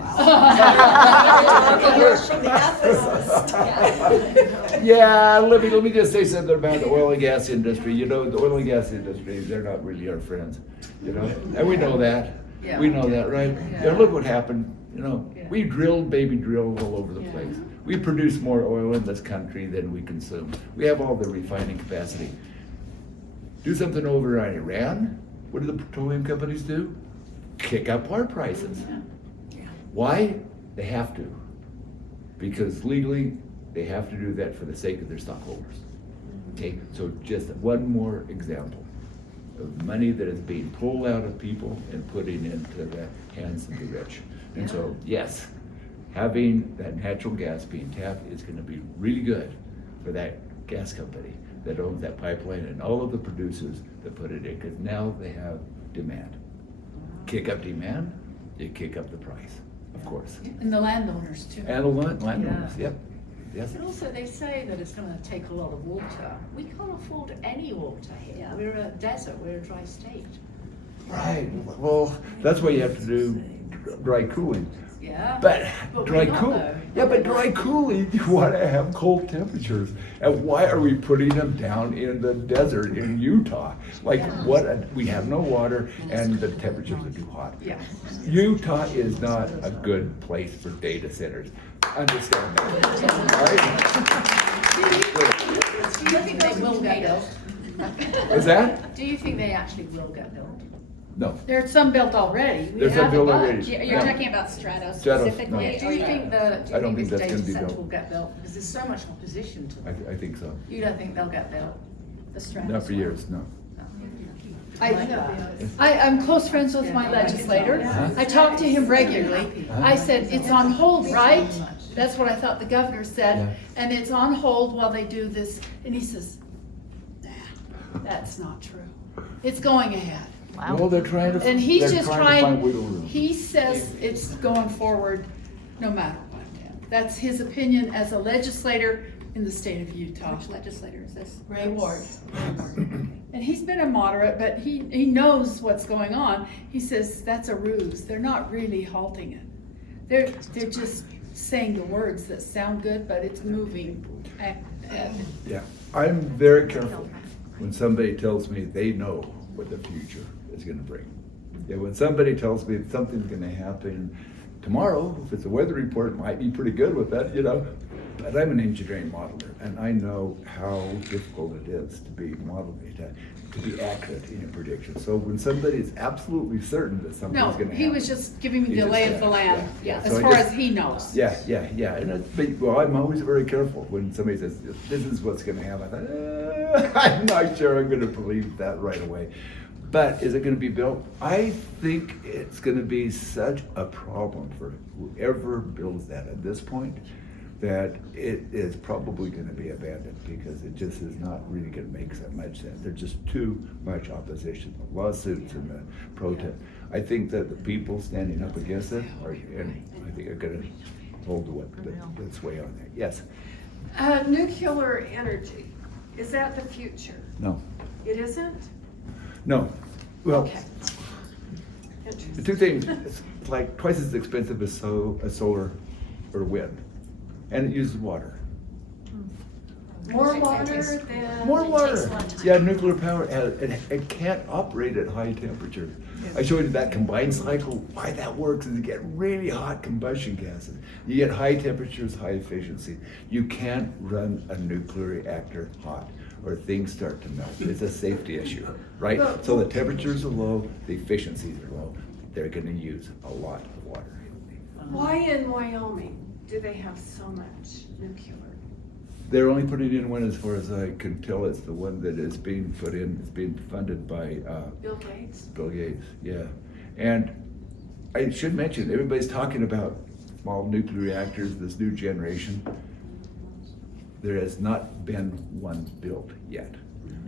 from the ethicist. Yeah, let me just say something about the oil and gas industry. The oil and gas industry, they're not really our friends, and we know that. We know that, right? Yeah, look what happened, we drilled, baby drilled all over the place. We produce more oil in this country than we consume. We have all the refining capacity. Do something over in Iran, what do the petroleum companies do? Kick up our prices. Why? They have to. Because legally, they have to do that for the sake of their stockholders. Okay, so just one more example of money that is being pulled out of people and putting into the hands of the rich. And so, yes, having that natural gas being tapped is gonna be really good for that gas company that owns that pipeline and all of the producers that put it in, because now they have demand. Kick up demand, you kick up the price, of course. And the landowners too. And the landowners, yep, yes. And also they say that it's gonna take a lot of water. We can't afford any water here. We're a desert, we're a dry state. Right, well, that's why you have to do dry cooling. Yeah. But dry we're not, cooling, though. yeah, but dry cooling, you wanna have cold temperatures. And why are we putting them down in the desert in Utah? Like, we have no water and the temperatures are too hot. Yeah. Utah is not a good place for data centers. Understand that, Do you think they will get built? right? What's that? Do you think they actually will get built? No, There's some built already. there's a bill already. You're No. talking about Stratos Stratos, specifically? no. Do you think I don't think this that's gonna data be center built. will get built? Because there's so much opposition to them. I think so. You don't think they'll get built? The Stratos. Not for years, no. I'm close friends with my legislator. I talk to him regularly. I said, it's on hold, right? That's what I thought the governor said. And it's on hold while they do this. And he says, nah, that's not true. It's going ahead. Well, they're trying to. And he's they're just trying to find wiggle room. he says it's going forward no matter what. That's his opinion as a legislator in the state of Utah. Which legislator is this? Ray Ward. And he's been a moderate, but he knows what's going on. He says that's a ruse. They're not really halting it. They're just saying the words that sound good, but it's moving. Yeah, I'm very careful when somebody tells me they know what the future is gonna bring. Yeah, when somebody tells me something's gonna happen tomorrow, if it's a weather report, it might be pretty good with that, But I'm an engineering modeler, and I know how difficult it is to be modeling, to be accurate in your prediction. So when somebody is absolutely certain that something's No, gonna happen. he was just giving me he the just lay of said, the land, yeah. as So I far just- as he knows. Yeah, and well, I'm always very careful when somebody says, this is what's gonna happen. I thought, I'm not sure I'm gonna believe that right away. But is it gonna be built? I think it's gonna be such a problem for whoever builds that at this point, that it is probably gonna be abandoned, because it just is not really gonna make that much sense. There's just too much opposition, the lawsuits and the protest. I think that the people standing up against it are, and I think are gonna hold to what's way on there. Yes? Nuclear energy, is that the future? No? It isn't? No. Well, Okay. the Interesting. two things, it's like twice as expensive as solar or wind, and it uses water. More water than. More takes water. a lot of time. Yeah, nuclear power, it can't operate at high temperatures. I showed you that combined cycle. Why that works is you get really hot combustion gases. You get high temperatures, high efficiency. You can't run a nuclear reactor hot, or things start to melt. It's a safety issue, right? So the temperatures are low, the efficiencies are low. They're gonna use a lot of water. Why in Wyoming do they have so much nuclear? They're only putting in one, as far as I can tell, it's the one that is being put in, it's being funded by, Bill Gates? Bill Gates, yeah. And I should mention, everybody's talking about small nuclear reactors, this new generation. There has not been one built yet.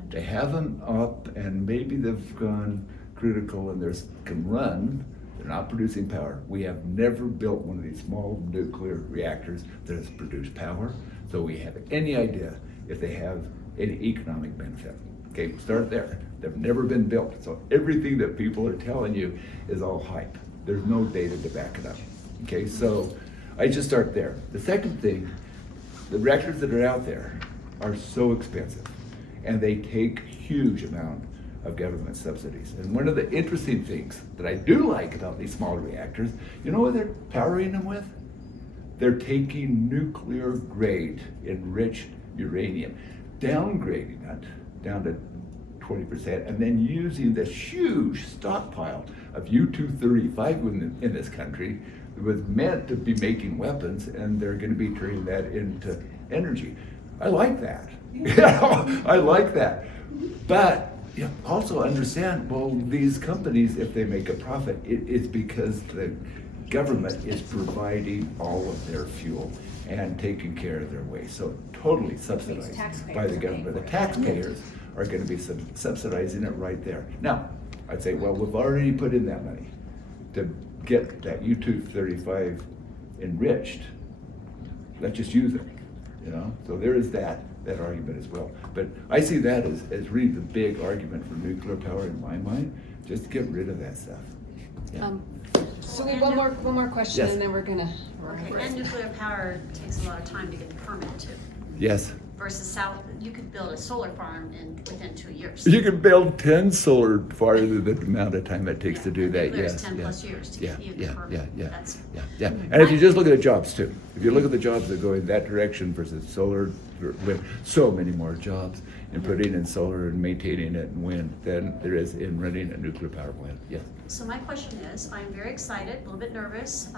They have them up, and maybe they've gone critical and can run. They're not producing power. We have never built one of these small nuclear reactors that has produced power, so we have any idea if they have any economic benefit. Okay, start there. They've never been built, so everything that people are telling you is all hype. There's no data to back it up. Okay, so I just start there. The second thing, the reactors that are out there are so expensive, and they take huge amount of government subsidies. And one of the interesting things that I do like about these smaller reactors, you know what they're powering them with? They're taking nuclear grade enriched uranium, downgrading it down to 20%, and then using this huge stockpile of U-235 in this country that was meant to be making weapons, and they're gonna be turning that into energy. I like that. I like that. But you also understand, well, these companies, if they make a profit, it is because the government is providing all of their fuel and taking care of their waste. So totally subsidized by the government. The taxpayers are gonna be subsidizing it right there. Now, I'd say, well, we've already put in that money to get that U-235 enriched. Let's just use it, you know? So there is that argument as well. But I see that as really the big argument for nuclear power in my mind, just to get rid of that stuff. Yeah. So we have one more question, Yes. and then we're gonna. Okay, and nuclear power takes a lot of time to get the permit too. Yes. Versus you could build a solar farm within 2 years. You can build 10 solar farms in the amount of time it takes to do that, Nuclear is yes. 10 plus years to get you the permit. Yeah. And if you just look at the jobs too, if you look at the jobs that go in that direction versus solar, with so many more jobs in putting in solar and maintaining it and wind than there is in running a nuclear power plant, yes. So my question is, I'm very excited, a little bit nervous,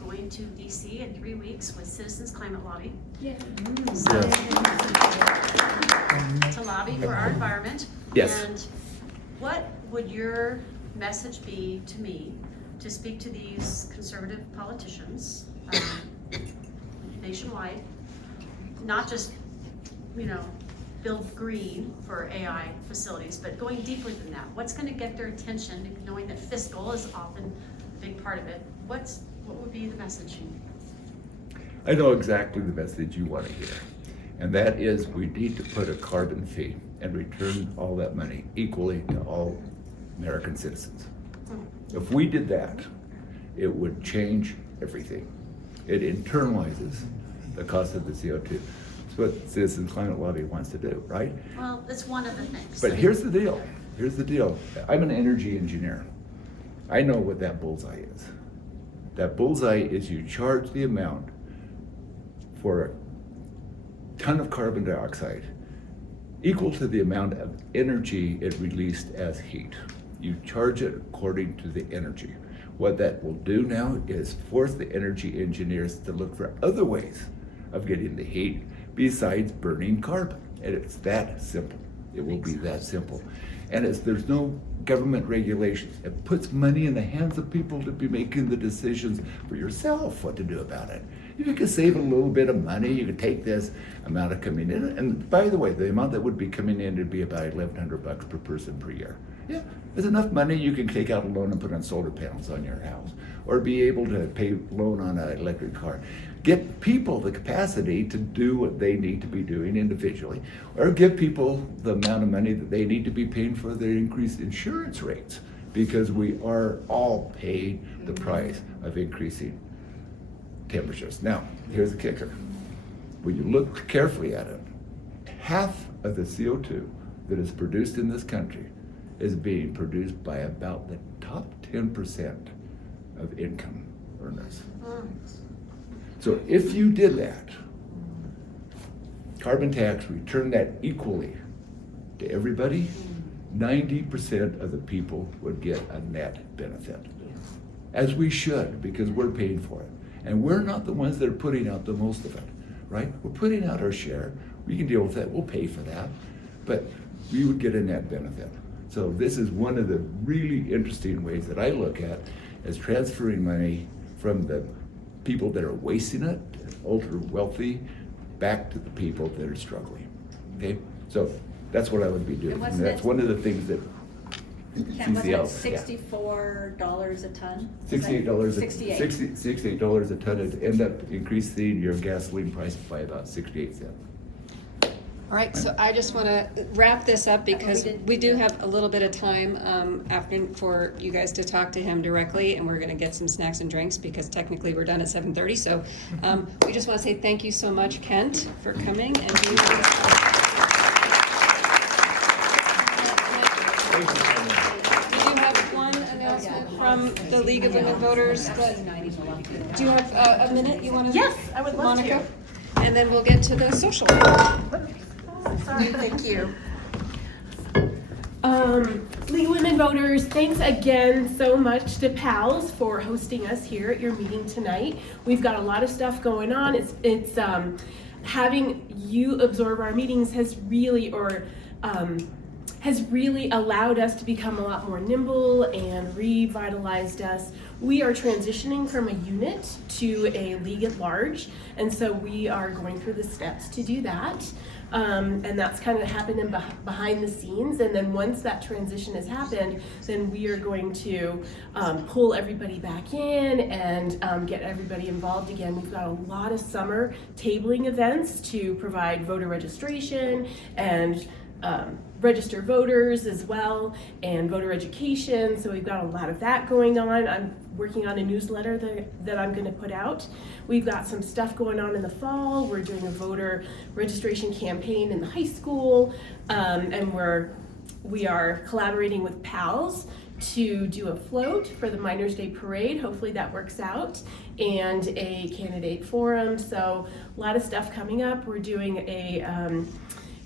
going to DC in 3 weeks with Citizens Climate Lobby. Yeah. So, to lobby for our environment. Yes. And what would your message be to me to speak to these conservative politicians nationwide? Not just, build green for AI facilities, but going deeper than that. What's gonna get their attention, knowing that fiscal is often a big part of it? What would be the messaging? I know exactly the message you want to hear. And that is, we need to put a carbon fee and return all that money equally to all American citizens. If we did that, it would change everything. It internalizes the cost of the CO2. It's what Citizens Climate Lobby wants to do, right? Well, it's one of the things. But here's the deal. I'm an energy engineer. I know what that bullseye is. That bullseye is you charge the amount for ton of carbon dioxide equal to the amount of energy it released as heat. You charge it according to the energy. What that will do now is force the energy engineers to look for other ways of getting the heat besides burning carbon. And it's that simple. It will be that simple. And there's no government regulations. It puts money in the hands of people to be making the decisions for yourself what to do about it. If you can save a little bit of money, you can take this amount of coming in. And by the way, the amount that would be coming in would be about $1,100 per person per year. Yeah, there's enough money you can take out a loan and put on solar panels on your house, or be able to pay loan on an electric car. Get people the capacity to do what they need to be doing individually, or give people the amount of money that they need to be paying for their increased insurance rates, because we are all paying the price of increasing temperatures. Now, here's the kicker. When you look carefully at it, half of the CO2 that is produced in this country is being produced by about the top 10% of income earners. So if you did that, carbon tax, return that equally to everybody, 90% of the people would get a net benefit. As we should, because we're paying for it. And we're not the ones that are putting out the most of it, right? We're putting out our share. We can deal with that, we'll pay for that, but we would get a net benefit. So this is one of the really interesting ways that I look at as transferring money from the people that are wasting it, ultra wealthy, back to the people that are struggling. Okay, so that's what I would be doing. And that's one of the things that Ken, wasn't it CCL, $64 a ton? $68. $68. $68 a ton to end up increasing your gasoline price by about 68 cents. All right, so I just want to wrap this up because we do have a little bit of time after for you guys to talk to him directly, and we're going to get some snacks and drinks because technically we're done at 7:30. So we just want to say thank you so much, Kent, for coming and being with us. We do have one announcement from the League of Women Voters. Do you have a minute you want to? Yes, I would love Monica? And then we'll get to the social. Thank you. League of Women Voters, thanks again so much to PALS for hosting us here at your meeting tonight. We've got a lot of stuff going on. It's having you absorb our meetings has really allowed us to become a lot more nimble and revitalized us. We are transitioning from a unit to a league at large, and so we are going through the steps to do that. And that's kind of happening behind the scenes. And then once that transition has happened, then we are going to pull everybody back in and get everybody involved again. We've got a lot of summer tabling events to provide voter registration and register voters as well, and voter education. So we've got a lot of that going on. I'm working on a newsletter that I'm going to put out. We've got some stuff going on in the fall. We're doing a voter registration campaign in the high school, and we are collaborating with PALS to do a float for the Miners' Day Parade. Hopefully that works out, and a candidate forum. So a lot of stuff coming up. We're doing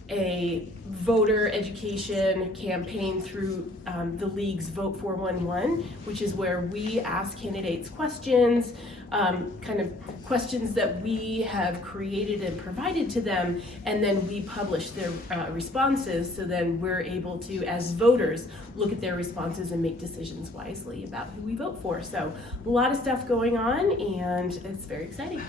a voter education campaign through the League's Vote 411, which is where we ask candidates questions, kind of questions that we have created and provided to them, and then we publish their responses, so then we're able to, as voters, look at their responses and make decisions wisely about who we vote for. So a lot of stuff going on, and it's very exciting.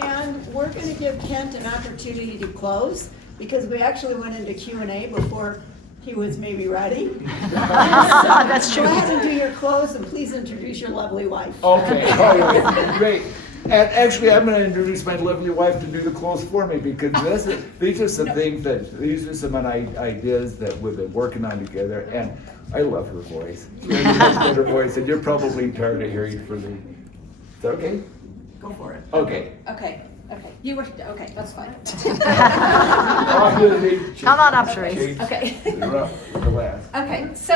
And we're going to give Kent an opportunity to close because we actually went into Q&A before he was maybe ready. That's true. Go ahead and do your close, and please introduce your lovely wife. Okay, all right, great. And actually, I'm going to introduce my lovely wife to do the close for me, because these are some ideas that we've been working on together, and I love her voice. She has a much better voice, and you're probably tired of hearing from me. Is that okay? Go for it. Okay. Okay. You were, okay, that's fine. Come on up, Sheree. Okay. The last. Okay, so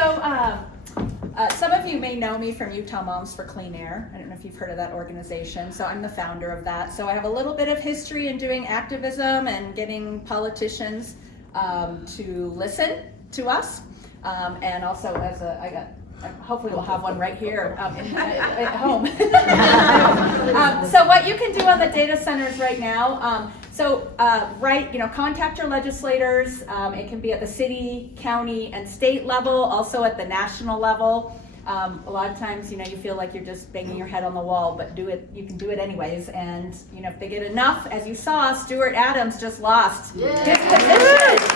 Some of you may know me from Utah Moms for Clean Air. I don't know if you've heard of that organization. So I'm the founder of that. So I have a little bit of history in doing activism and getting politicians to listen to us. And also hopefully we'll have one right here at home. So what you can do on the data centers right now, contact your legislators. It can be at the city, county, and state level, also at the national level. A lot of times, you feel like you're just banging your head on the wall, but you can do it anyways. And, if they get enough, as you saw, Stuart Adams just lost his position, right?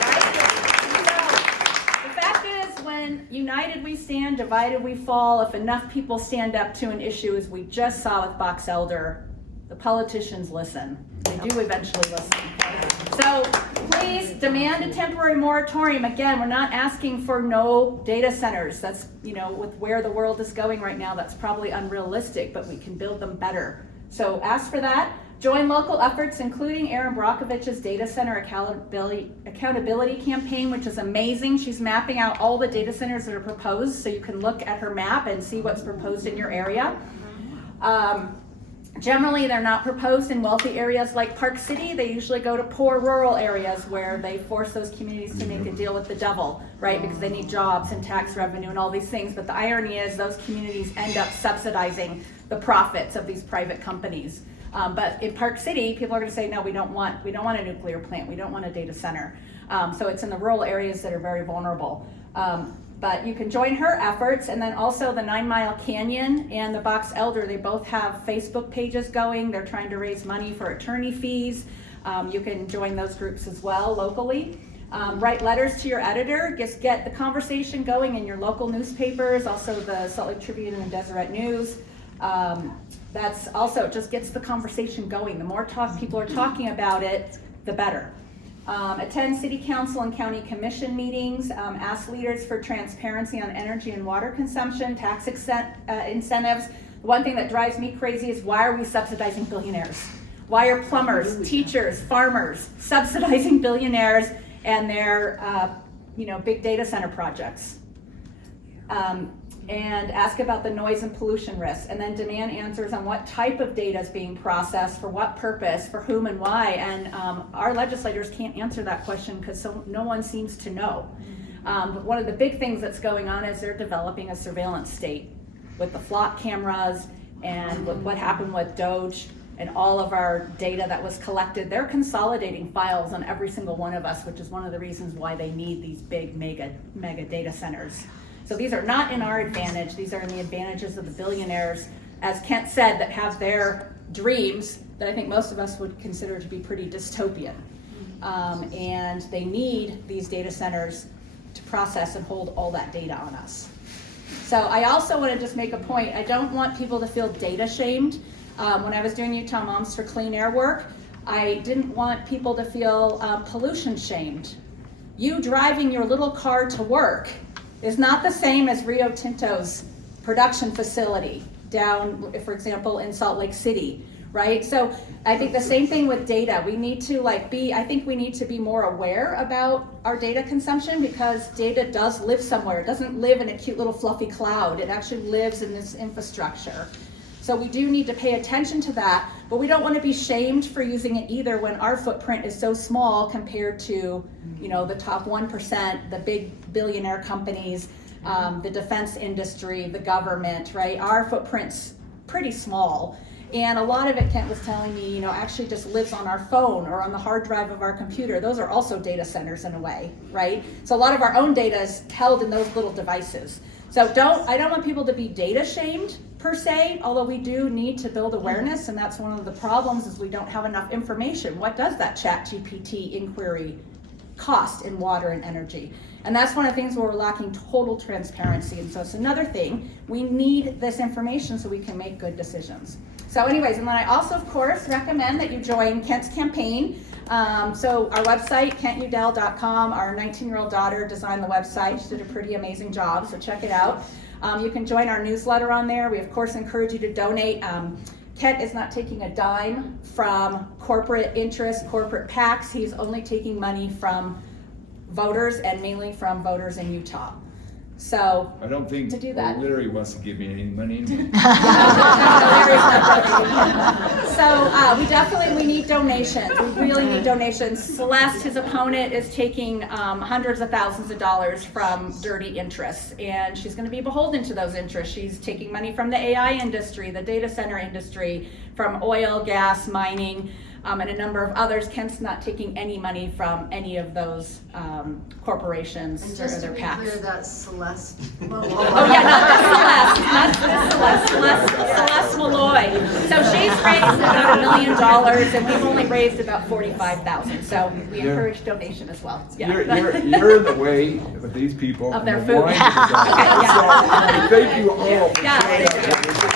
When united we stand, divided we fall. If enough people stand up to an issue, as we just saw with Box Elder, the politicians listen. They do eventually listen. So please demand a temporary moratorium. Again, we're not asking for no data centers. That's, with where the world is going right now, that's probably unrealistic, but we can build them better. So ask for that. Join local efforts, including Erin Brockovich's Data Center Accountability Campaign, which is amazing. She's mapping out all the data centers that are proposed, so you can look at her map and see what's proposed in your area. Generally, they're not proposed in wealthy areas like Park City. They usually go to poor rural areas where they force those communities to make a deal with the devil, right? Because they need jobs and tax revenue and all these things. But the irony is those communities end up subsidizing the profits of these private companies. But in Park City, people are going to say, no, we don't want a nuclear plant. We don't want a data center. So it's in the rural areas that are very vulnerable. But you can join her efforts, and then also the 9 Mile Canyon and the Box Elder, they both have Facebook pages going. They're trying to raise money for attorney fees. You can join those groups as well locally. Write letters to your editor. Just get the conversation going in your local newspapers, also the Salt Lake Tribune and the Deseret News. That's also just gets the conversation going. The more people are talking about it, the better. Attend city council and county commission meetings. Ask leaders for transparency on energy and water consumption, tax incentives. The one thing that drives me crazy is, why are we subsidizing billionaires? Why are plumbers, teachers, farmers subsidizing billionaires and their big data center projects? And ask about the noise and pollution risks, and then demand answers on what type of data is being processed, for what purpose, for whom and why. And our legislators can't answer that question because no one seems to know. But one of the big things that's going on is they're developing a surveillance state with the flock cameras and with what happened with Doge and all of our data that was collected. They're consolidating files on every single one of us, which is one of the reasons why they need these big mega data centers. So these are not in our advantage. These are in the advantages of the billionaires, as Kent said, that have their dreams that I think most of us would consider to be pretty dystopian. And they need these data centers to process and hold all that data on us. So I also want to just make a point. I don't want people to feel data shamed. When I was doing Utah Moms for Clean Air work, I didn't want people to feel pollution shamed. You driving your little car to work is not the same as Rio Tinto's production facility down, for example, in Salt Lake City, right? So I think the same thing with data. We need to I think we need to be more aware about our data consumption, because data does live somewhere. It doesn't live in a cute little fluffy cloud. It actually lives in this infrastructure. So we do need to pay attention to that, but we don't want to be shamed for using it either when our footprint is so small compared to, the top 1%, the big billionaire companies, the defense industry, the government, right? Our footprint's pretty small. And a lot of it, Kent was telling me, actually just lives on our phone or on the hard drive of our computer. Those are also data centers in a way, right? So a lot of our own data is held in those little devices. So I don't want people to be data shamed per se, although we do need to build awareness, and that's one of the problems is we don't have enough information. What does that ChatGPT inquiry cost in water and energy? And that's one of the things where we're lacking total transparency. And so it's another thing. We need this information so we can make good decisions. So anyways, and then I also, of course, recommend that you join Kent's campaign. So our website, kentudell.com, our 19-year-old daughter designed the website. She did a pretty amazing job, so check it out. You can join our newsletter on there. We, of course, encourage you to donate. Kent is not taking a dime from corporate interests, corporate PACs. He's only taking money from voters, and mainly from voters in Utah. So, I don't think to do that. Larry wants to give me any money. So we need donations. We really need donations. Celeste, his opponent, is taking hundreds of thousands of dollars from dirty interests, and she's going to be beholden to those interests. She's taking money from the AI industry, the data center industry, from oil, gas, mining, and a number of others. Kent's not taking any money from any of those corporations And or just to their be PACs. clear, that's Celeste. Oh yeah, not this Celeste Malloy. So she's raised about $1 million, and we've only raised about 45,000. So we encourage donation as well. Yeah. You're in the way with these people Of their and the food. wine that is on. Okay, yeah. So, thank you all for Yeah. showing up.